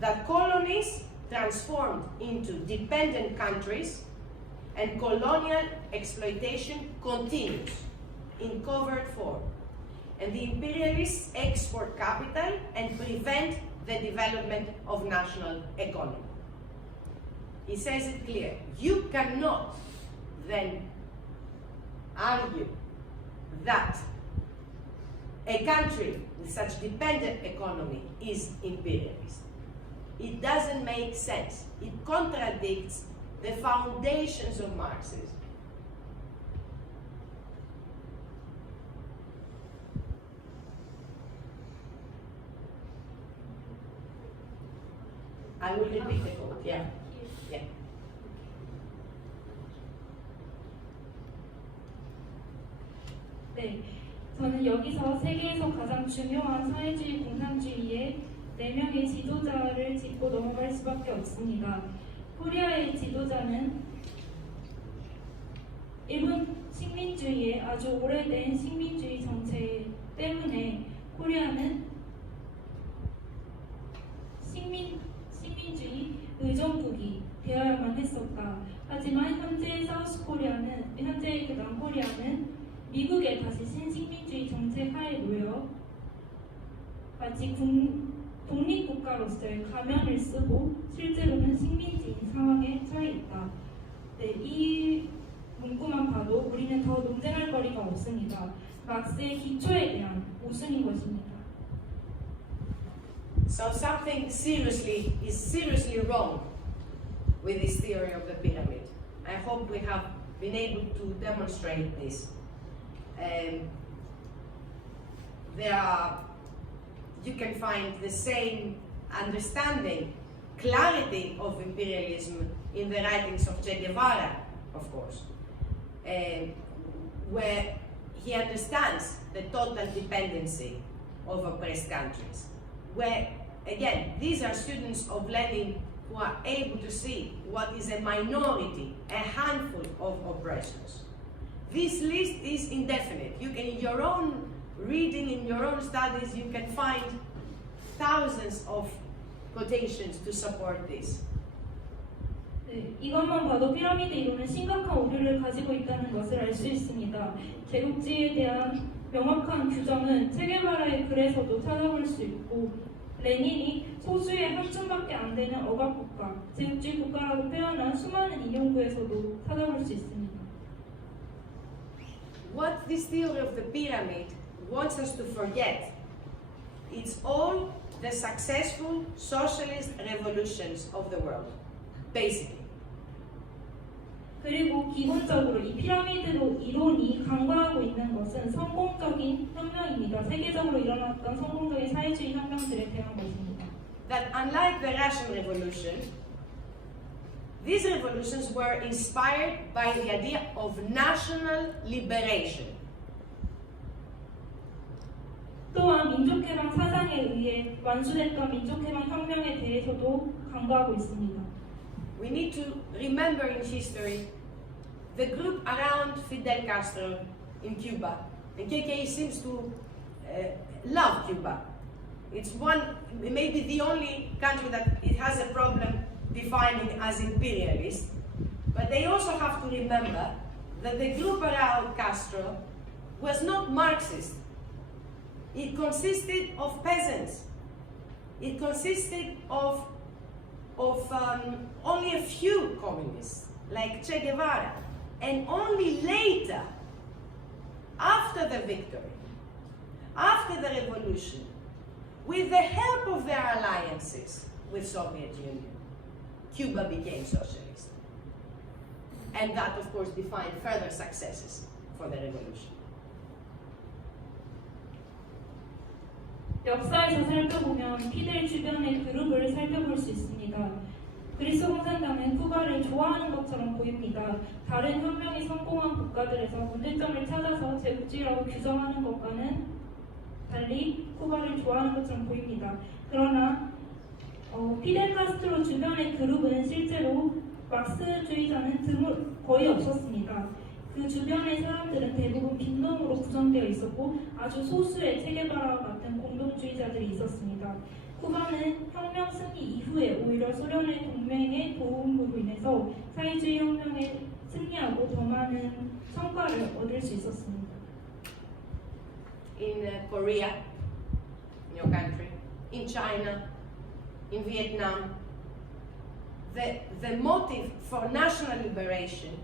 that colonies transformed into dependent countries and colonial exploitation continues in covert form, and the imperialists export capital and prevent the development of national economy. He says it clear. You cannot then argue that a country with such dependent economy is imperialist. It doesn't make sense. It contradicts the foundations of Marxism. I will repeat the quote, yeah. Yeah. 네, 저는 여기서 세계에서 가장 중요한 사회주의 공산주의의 4명의 지도자를 짚고 넘어갈 수밖에 없습니다. 코리아의 지도자는 일본 식민주의의 아주 오래된 식민주의 정책 때문에 코리아는 식민주의 의존국이 되어야만 했었다. 하지만 현재 남코리아는 미국의 다시 신식민주의 정책 하에 놓여 마치 독립국가로서의 가면을 쓰고 실제로는 식민지인 상황에 처해 있다. 네, 이 문구만 봐도 우리는 더 논쟁할 거리가 없습니다. 막스의 기초에 대한 모순인 것입니다. So something is seriously wrong with this theory of the pyramid. I hope we have been able to demonstrate this. You can find the same understanding, clarity of imperialism in the writings of Che Guevara, of course, where he understands the total dependency of oppressed countries. Where, again, these are students of Lenin who are able to see what is a minority, a handful of oppressors. This list is indefinite. You can, in your own reading, in your own studies, you can find thousands of quotations to support this. 네, 이것만 봐도 피라미드 이론은 심각한 오류를 가지고 있다는 것을 알 수 있습니다. 제국주의에 대한 명확한 규정은 체게바라의 글에서도 찾아볼 수 있고, 레닌이 소수의 한 줌밖에 안 되는 억압국가, 제국주의 국가라고 표현한 수많은 인용구에서도 찾아볼 수 있습니다. What this theory of the pyramid wants us to forget, it's all the successful socialist revolutions of the world, basically. 그리고 기본적으로 이 피라미드 이론이 강조하고 있는 것은 성공적인 혁명입니다. 세계적으로 일어났던 성공적인 사회주의 혁명들에 대한 것입니다. That unlike the Russian Revolution, these revolutions were inspired by the idea of national liberation. 또한 민족해방 사상에 의해 완수됐던 민족해방 혁명에 대해서도 강조하고 있습니다. We need to remember in history the group around Fidel Castro in Cuba. And KK seems to love Cuba. It's maybe the only country that it has a problem defining as imperialist. But they also have to remember that the group around Castro was not Marxist. It consisted of peasants. It consisted of only a few communists, like Che Guevara. And only later, after the victory, after the revolution, with the help of their alliances with Soviet Union, Cuba became socialist. And that, of course, defined further successes for the revolution. 역사에서 살펴보면 피델 주변의 그룹을 살펴볼 수 있습니다. 그리스 공산당은 쿠바를 좋아하는 것처럼 보입니다. 다른 혁명이 성공한 국가들에서 문제점을 찾아서 제국주의라고 규정하는 것과는 달리 쿠바를 좋아하는 것처럼 보입니다. 그러나 피델 카스트로 주변의 그룹은 실제로 막스주의자는 거의 없었습니다. 그 주변의 사람들은 대부분 빈놈으로 구성되어 있었고 아주 소수의 체게바라와 같은 공동주의자들이 있었습니다. 쿠바는 혁명 승리 이후에 오히려 소련의 동맹의 도움으로 인해서 사회주의 혁명에 승리하고 더 많은 성과를 얻을 수 있었습니다. In Korea, in your country, in China, in Vietnam, the motive for national liberation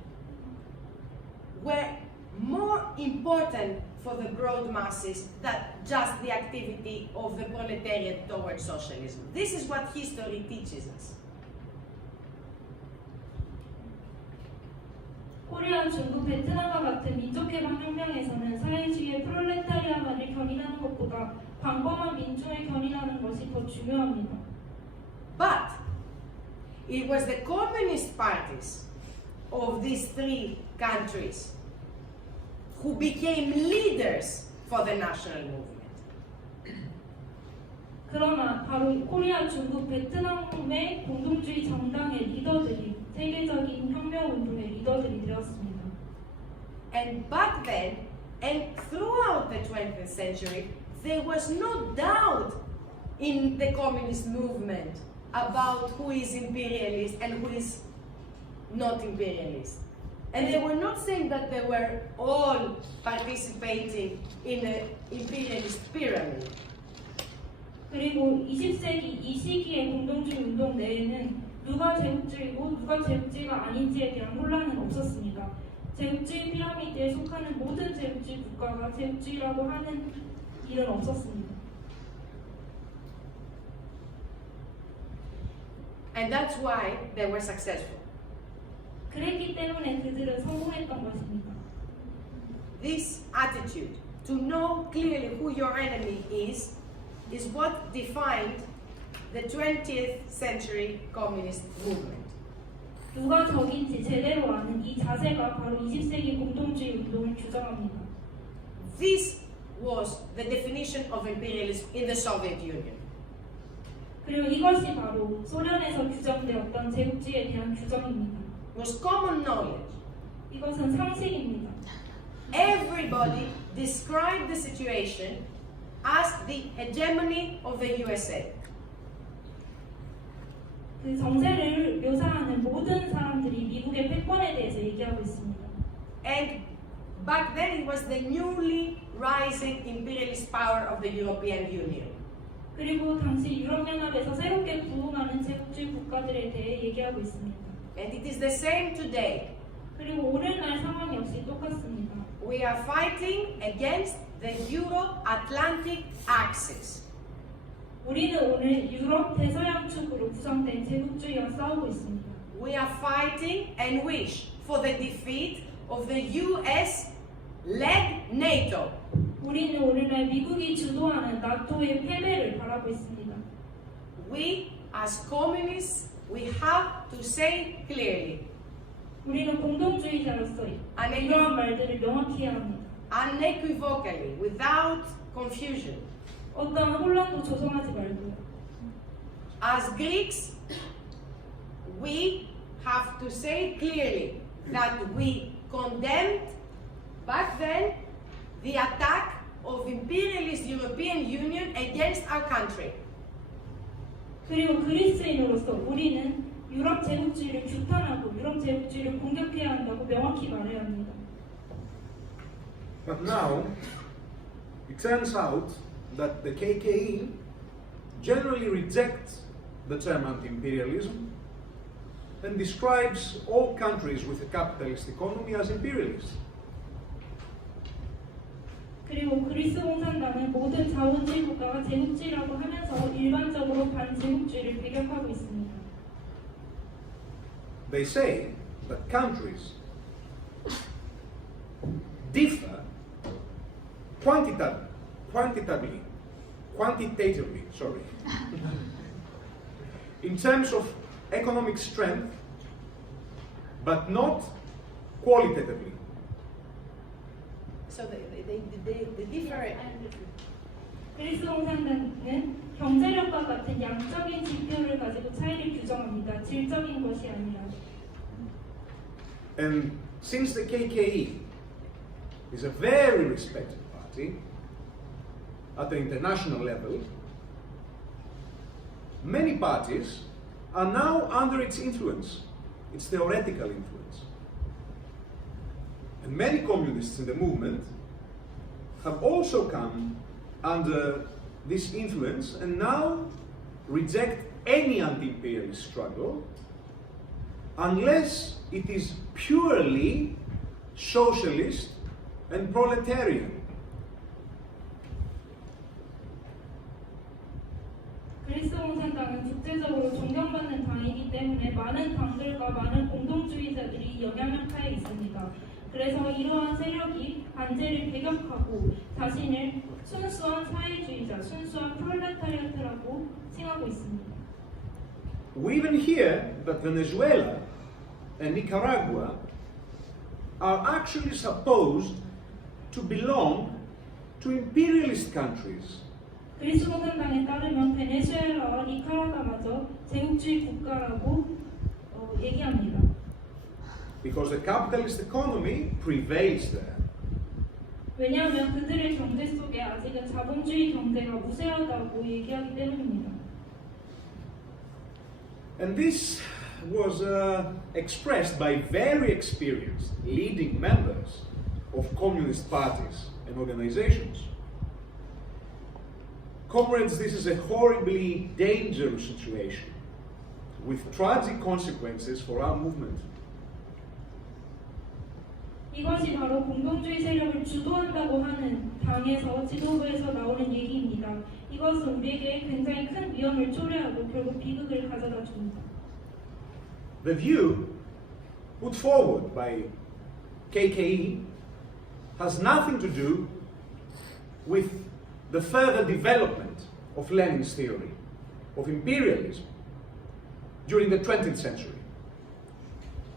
were more important for the broad masses than just the activity of the proletariat towards socialism. This is what history teaches us. 코리아, 중국, 베트남과 같은 민족해방 혁명에서는 사회주의의 프롤레타리아만을 견인하는 것보다 광범한 민중을 견인하는 것이 더 중요합니다. But it was the communist parties of these three countries who became leaders for the national movement. 그러나 바로 코리아, 중국, 베트남의 공동주의 정당의 리더들이 세계적인 혁명 운동의 리더들이 되었습니다. And back then, and throughout the 20th century, there was no doubt in the communist movement about who is imperialist and who is not imperialist. And they were not saying that they were all participating in an imperialist pyramid. 그리고 20세기 이 시기의 공동주의 운동 내에는 누가 제국주의고 누가 제국주의가 아닌지에 대한 혼란은 없었습니다. 제국주의 피라미드에 속하는 모든 제국주의 국가가 제국주의라고 하는 일은 없었습니다. And that's why they were successful. 그랬기 때문에 그들은 성공했던 것입니다. This attitude to know clearly who your enemy is what defined the 20th century communist movement. 누가 적인지 제대로 아는 이 자세가 바로 20세기 공동주의 운동을 규정합니다. This was the definition of imperialism in the Soviet Union. 그리고 이것이 바로 소련에서 규정되었던 제국주의에 대한 규정입니다. It was common knowledge. 이것은 상식입니다. Everybody described the situation as the hegemony of the USA. 그 정세를 묘사하는 모든 사람들이 미국의 패권에 대해서 얘기하고 있습니다. And back then it was the newly rising imperialist power of the European Union. 그리고 당시 유럽연합에서 새롭게 부흥하는 제국주의 국가들에 대해 얘기하고 있습니다. And it is the same today. 그리고 오늘날 상황 역시 똑같습니다. We are fighting against the Euro-Atlantic axis. 우리는 오늘 유럽 대서양축으로 구성된 제국주의와 싸우고 있습니다. We are fighting and wish for the defeat of the US-led NATO. 우리는 오늘날 미국이 주도하는 나토의 패배를 바라고 있습니다. We, as communists, we have to say clearly, 우리는 공동주의자로서 이러한 말들을 명확히 해야 합니다. unequivocally, without confusion. 어떤 혼란도 조성하지 말고요. As Greeks, we have to say clearly that we condemned back then the attack of imperialist European Union against our country. 그리고 그리스인으로서 우리는 유럽 제국주의를 규탄하고 유럽 제국주의를 공격해야 한다고 명확히 말해야 합니다. But now, it turns out that the KKE generally rejects the term anti-imperialism and describes all countries with a capitalist economy as imperialist. 그리고 그리스 공산당은 모든 자본주의 국가가 제국주의라고 하면서 일반적으로 반제국주의를 배격하고 있습니다. They say that countries differ quantitatively, in terms of economic strength, but not qualitatively. So the different. 그리스 공산당은 경제력과 같은 양적인 지표를 가지고 차이를 규정합니다. 질적인 것이 아니라. And since the KKE is a very respected party at the international level, many parties are now under its influence, its theoretical influence. And many communists in the movement have also come under this influence and now reject any anti-imperialist struggle unless it is purely socialist and proletarian. 그리스 공산당은 국제적으로 존경받는 당이기 때문에 많은 당들과 많은 공동주의자들이 영향을 파에 있습니다. 그래서 이러한 세력이 반제를 배격하고 자신을 순수한 사회주의자, 순수한 프롤레타리아트라고 칭하고 있습니다. We even hear that Venezuela and Nicaragua are actually supposed to belong to imperialist countries. 그리스 공산당에 따르면 베네수엘라와 니카라과마저 제국주의 국가라고 얘기합니다. Because the capitalist economy prevails there. 왜냐하면 그들의 경제 속에 아직은 자본주의 경제가 우세하다고 얘기하기 때문입니다. And this was expressed by very experienced leading members of communist parties and organizations. Comrades, this is a horribly dangerous situation with tragic consequences for our movement. 이것이 바로 공동주의 세력을 주도한다고 하는 당에서 지도부에서 나오는 얘기입니다. 이것은 우리에게 굉장히 큰 위험을 초래하고 결국 비극을 가져다 줍니다. The view put forward by KKE has nothing to do with the further development of Lenin's theory of imperialism during the 20th century.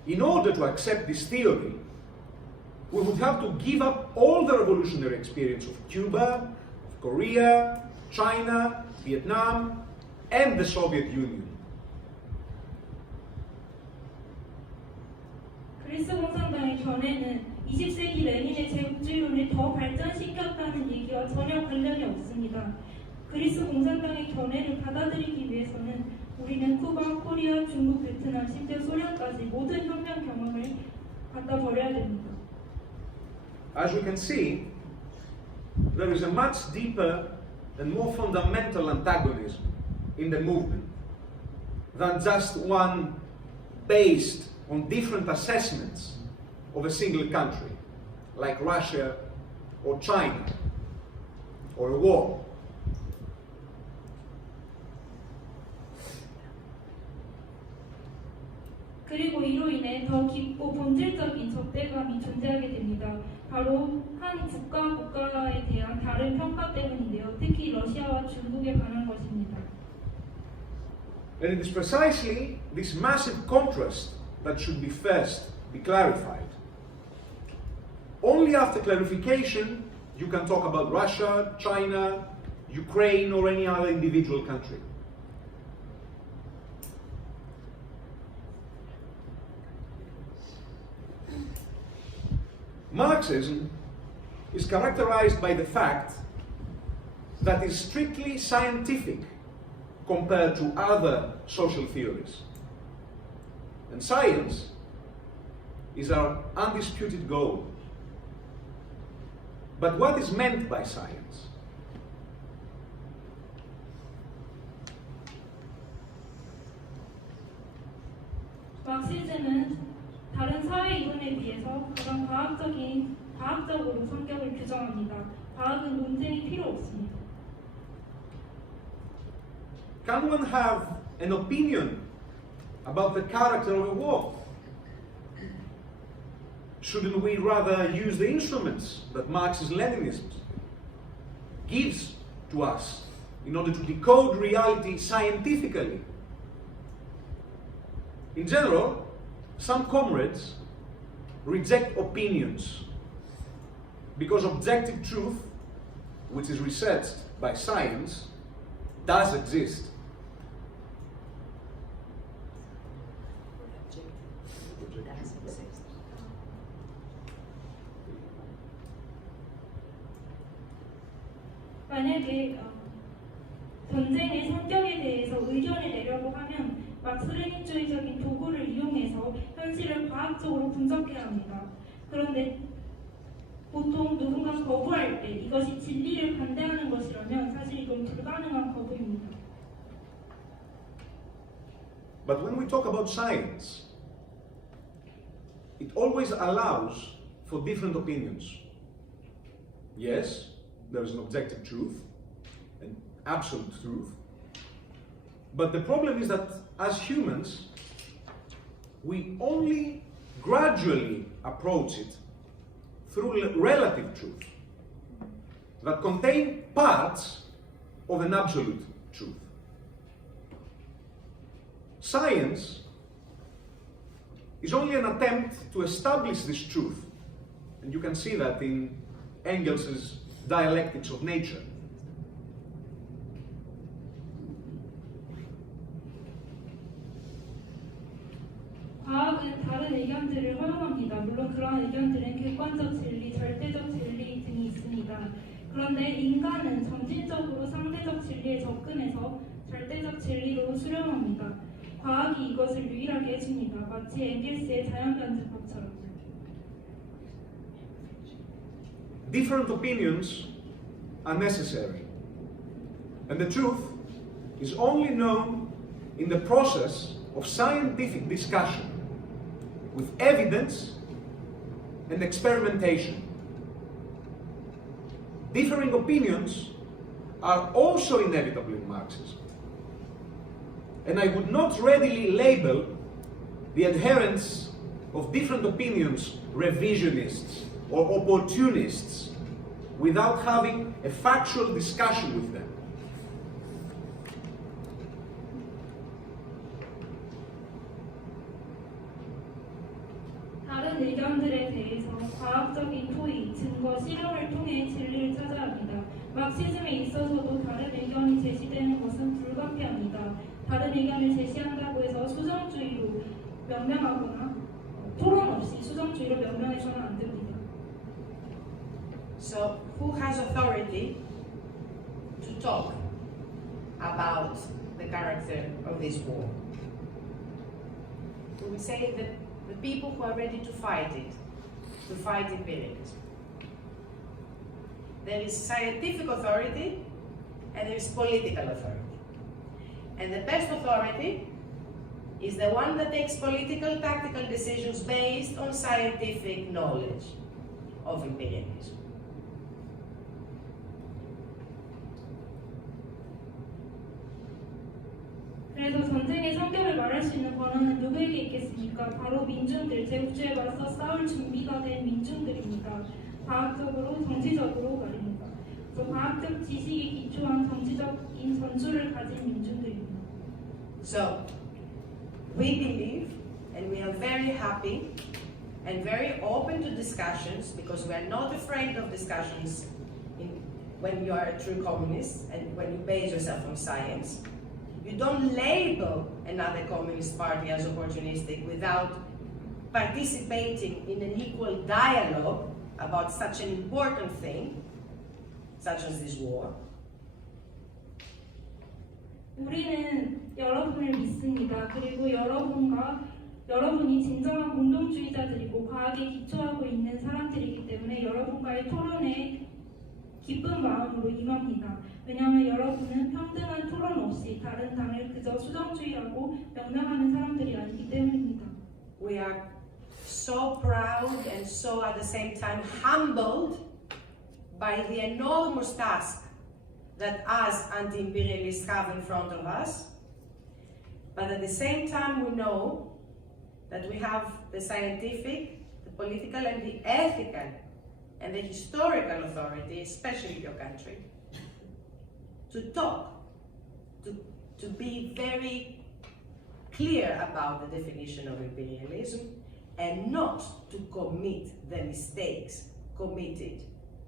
In order to accept this theory, we would have to give up all the revolutionary experience of Cuba, of Korea, China, Vietnam, and the Soviet Union. 그리스 공산당의 견해는 20세기 레닌의 제국주의론을 더 발전시켰다는 얘기와 전혀 관련이 없습니다. 그리스 공산당의 견해를 받아들이기 위해서는 우리는 쿠바, 코리아, 중국, 베트남, 심지어 소련까지 모든 혁명 경험을 갖다 버려야 됩니다. As we can see, there is a much deeper and more fundamental antagonism in the movement than just one based on different assessments of a single country, like Russia or China or a war. 그리고 이로 인해 더 깊고 본질적인 적대감이 존재하게 됩니다. 바로 한 국가에 대한 다른 평가 때문인데요. 특히 러시아와 중국에 관한 것입니다. And it is precisely this massive contrast that should be first be clarified. Only after clarification you can talk about Russia, China, Ukraine, or any other individual country. Marxism is characterized by the fact that it's strictly scientific compared to other social theories. And science is our undisputed goal. But what is meant by science? 막시즘은 다른 사회 이론에 비해서 가장 과학적으로 성격을 규정합니다. 과학은 논쟁이 필요 없습니다. Can one have an opinion about the character of a war? Shouldn't we rather use the instruments that Marxist-Leninism gives to us in order to decode reality scientifically? In general, some comrades reject opinions because objective truth, which is researched by science, does exist. 만약에 전쟁의 성격에 대해서 의견을 내려고 하면 막스레닌주의적인 도구를 이용해서 현실을 과학적으로 분석해야 합니다. 그런데 보통 누군가 거부할 때 이것이 진리를 반대하는 것이라면 사실 이건 불가능한 거부입니다. But when we talk about science, it always allows for different opinions. Yes, there is an objective truth, an absolute truth. But the problem is that as humans, we only gradually approach it through relative truth that contain parts of an absolute truth. Science is only an attempt to establish this truth, and you can see that in Engels's Dialectics of Nature. 과학은 다른 의견들을 허용합니다. 물론 그런 의견들은 객관적 진리, 절대적 진리 등이 있습니다. 그런데 인간은 점진적으로 상대적 진리에 접근해서 절대적 진리로 수렴합니다. 과학이 이것을 유일하게 해줍니다. 마치 앵겔스의 자연변제법처럼. Different opinions are necessary, and the truth is only known in the process of scientific discussion with evidence and experimentation. Differing opinions are also inevitable in Marxism, and I would not readily label the adherents of different opinions revisionists or opportunists without having a factual discussion with them. 다른 의견들에 대해서 과학적인 토의, 증거, 실험을 통해 진리를 찾아야 합니다. 막시즘에 있어서도 다른 의견이 제시되는 것은 불가피합니다. 다른 의견을 제시한다고 해서 수정주의로 명명하거나 토론 없이 수정주의로 명명해서는 안 됩니다. So, who has authority to talk about the character of this war? We will say that the people who are ready to fight imperialism. There is scientific authority and there is political authority. And the best authority is the one that takes political, tactical decisions based on scientific knowledge of imperialism. 그래서 전쟁의 성격을 말할 수 있는 권한은 누구에게 있겠습니까? 바로 민중들, 제국주의에 맞서 싸울 준비가 된 민중들입니다. 과학적으로, 정치적으로 말입니다. 그래서 과학적 지식에 기초한 정치적인 전술을 가진 민중들입니다. So, we believe and we are very happy and very open to discussions because we are not afraid of discussions when you are a true communist and when you base yourself on science. You don't label another communist party as opportunistic without participating in an equal dialogue about such an important thing, such as this war. 우리는 여러분을 믿습니다. 그리고 여러분이 진정한 공동주의자들이고 과학에 기초하고 있는 사람들이기 때문에 여러분과의 토론에 기쁜 마음으로 임합니다. 왜냐하면 여러분은 평등한 토론 없이 다른 당을 그저 수정주의라고 명명하는 사람들이 아니기 때문입니다. We are so proud and so at the same time humbled by the enormous task that us anti-imperialists have in front of us. But at the same time we know that we have the scientific, the political and the ethical and the historical authority, especially your country, to talk, to be very clear about the definition of imperialism and not to commit the mistakes committed,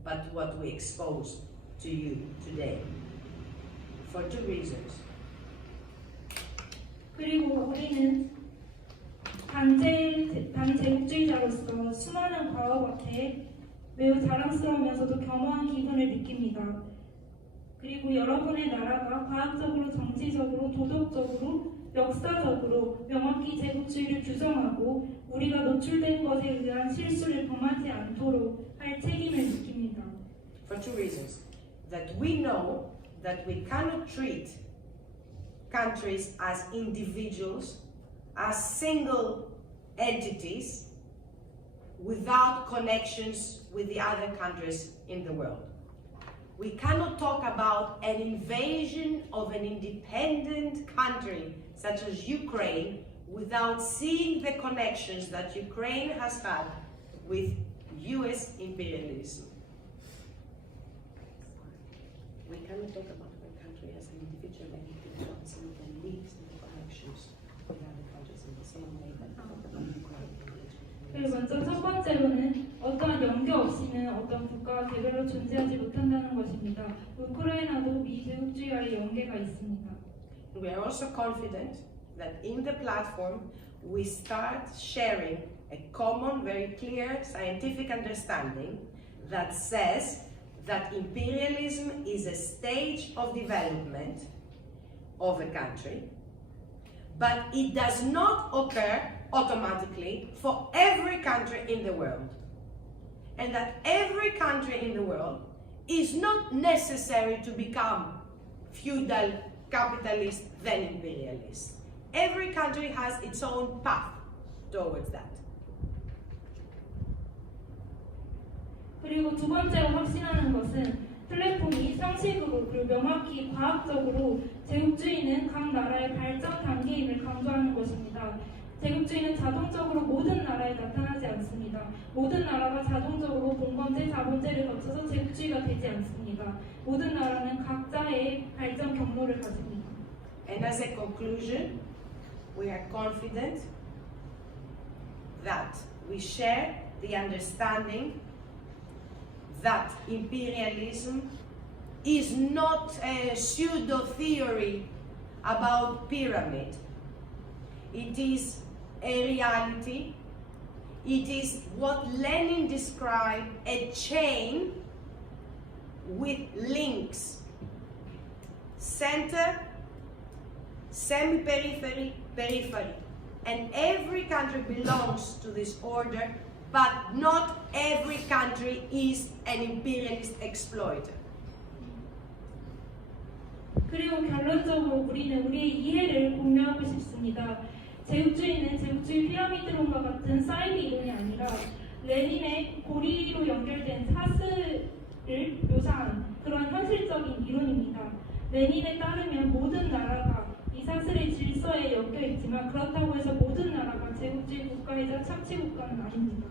but what we exposed to you today. For two reasons. 그리고 우리는 반제국주의자로서 수많은 과업 앞에 매우 자랑스러우면서도 겸허한 기분을 느낍니다. 그리고 여러분의 나라가 과학적으로, 정치적으로, 도덕적으로, 역사적으로 명확히 제국주의를 규정하고 우리가 노출된 것에 의한 실수를 범하지 않도록 할 책임을 느낍니다. For two reasons. That we know that we cannot treat countries as individuals, as single entities, without connections with the other countries in the world. We cannot talk about an invasion of an independent country such as Ukraine without seeing the connections that Ukraine has had with US imperialism. We cannot talk about one country as an individual entity without seeing the links and the connections with other countries in the same way that we talk about Ukraine. 그리고 먼저 첫 번째로는 어떠한 연계 없이는 어떤 국가가 개별로 존재하지 못한다는 것입니다. 우크라이나도 미제국주의와의 연계가 있습니다. We are also confident that in the platform we start sharing a common, very clear scientific understanding that says that imperialism is a stage of development of a country, but it does not occur automatically for every country in the world, and that every country in the world is not necessary to become feudal, capitalist, then imperialist. Every country has its own path towards that. 그리고 두 번째로 확신하는 것은 플랫폼이 상식으로 그리고 명확히 과학적으로 제국주의는 각 나라의 발전 단계임을 강조하는 것입니다. 제국주의는 자동적으로 모든 나라에 나타나지 않습니다. 모든 나라가 자동적으로 봉건제, 자본제를 거쳐서 제국주의가 되지 않습니다. 모든 나라는 각자의 발전 경로를 가집니다. And as a conclusion, we are confident that we share the understanding that imperialism is not a pseudo theory about pyramid. It is a reality. It is what Lenin described, a chain with links. Center, semi-periphery, periphery. And every country belongs to this order, but not every country is an imperialist exploiter. 그리고 결론적으로 우리는 우리의 이해를 공유하고 싶습니다. 제국주의는 제국주의 피라미드론과 같은 사이드 이론이 아니라 레닌의 고리로 연결된 사슬을 묘사한 그런 현실적인 이론입니다. 레닌에 따르면 모든 나라가 이 사슬의 질서에 엮여 있지만 그렇다고 해서 모든 나라가 제국주의 국가이자 참치 국가는 아닙니다.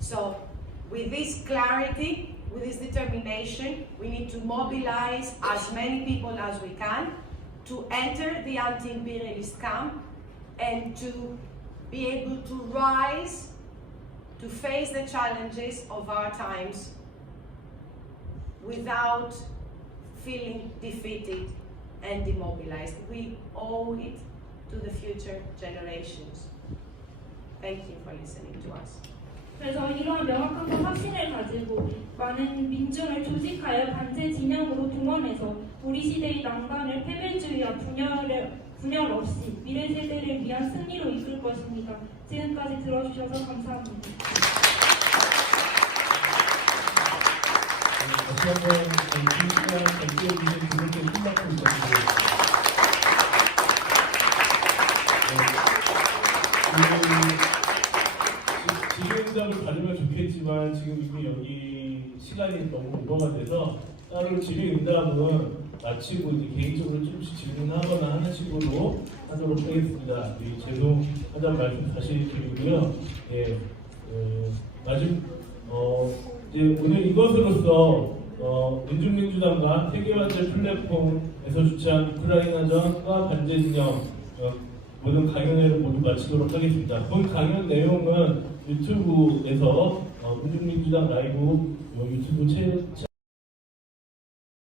So, with this clarity, with this determination, we need to mobilize as many people as we can to enter the anti-imperialist camp and to be able to rise to face the challenges of our times without feeling defeated and demobilized. We owe it to the future generations. Thank you for listening to us. 그래서 이러한 명확한 확신을 가지고 많은 민중을 조직하여 반제 진영으로 동원해서 우리 시대의 난관을 패배주의와 분열 없이 미래 세대를 위한 승리로 이끌 것입니다. 지금까지 들어주셔서 감사합니다. 다시 한번 긴 시간 함께해주신 분들께 힘받고 있습니다. 지휘응답을 받으면 좋겠지만 지금 이미 여기 시간이 너무 오버가 돼서 따로 지휘응답은 마치고 이제 개인적으로 조금씩 질문하거나 하는 식으로 하도록 하겠습니다. 죄송하다는 말씀 다시 드리고요. 예, 이제 오늘 이것으로서 민중민주당과 세계반제 플랫폼에서 주최한 우크라이나전과 반제진영 모든 강연회를 모두 마치도록 하겠습니다. 본 강연 내용은 유튜브에서 민중민주당 라이브 유튜브 채널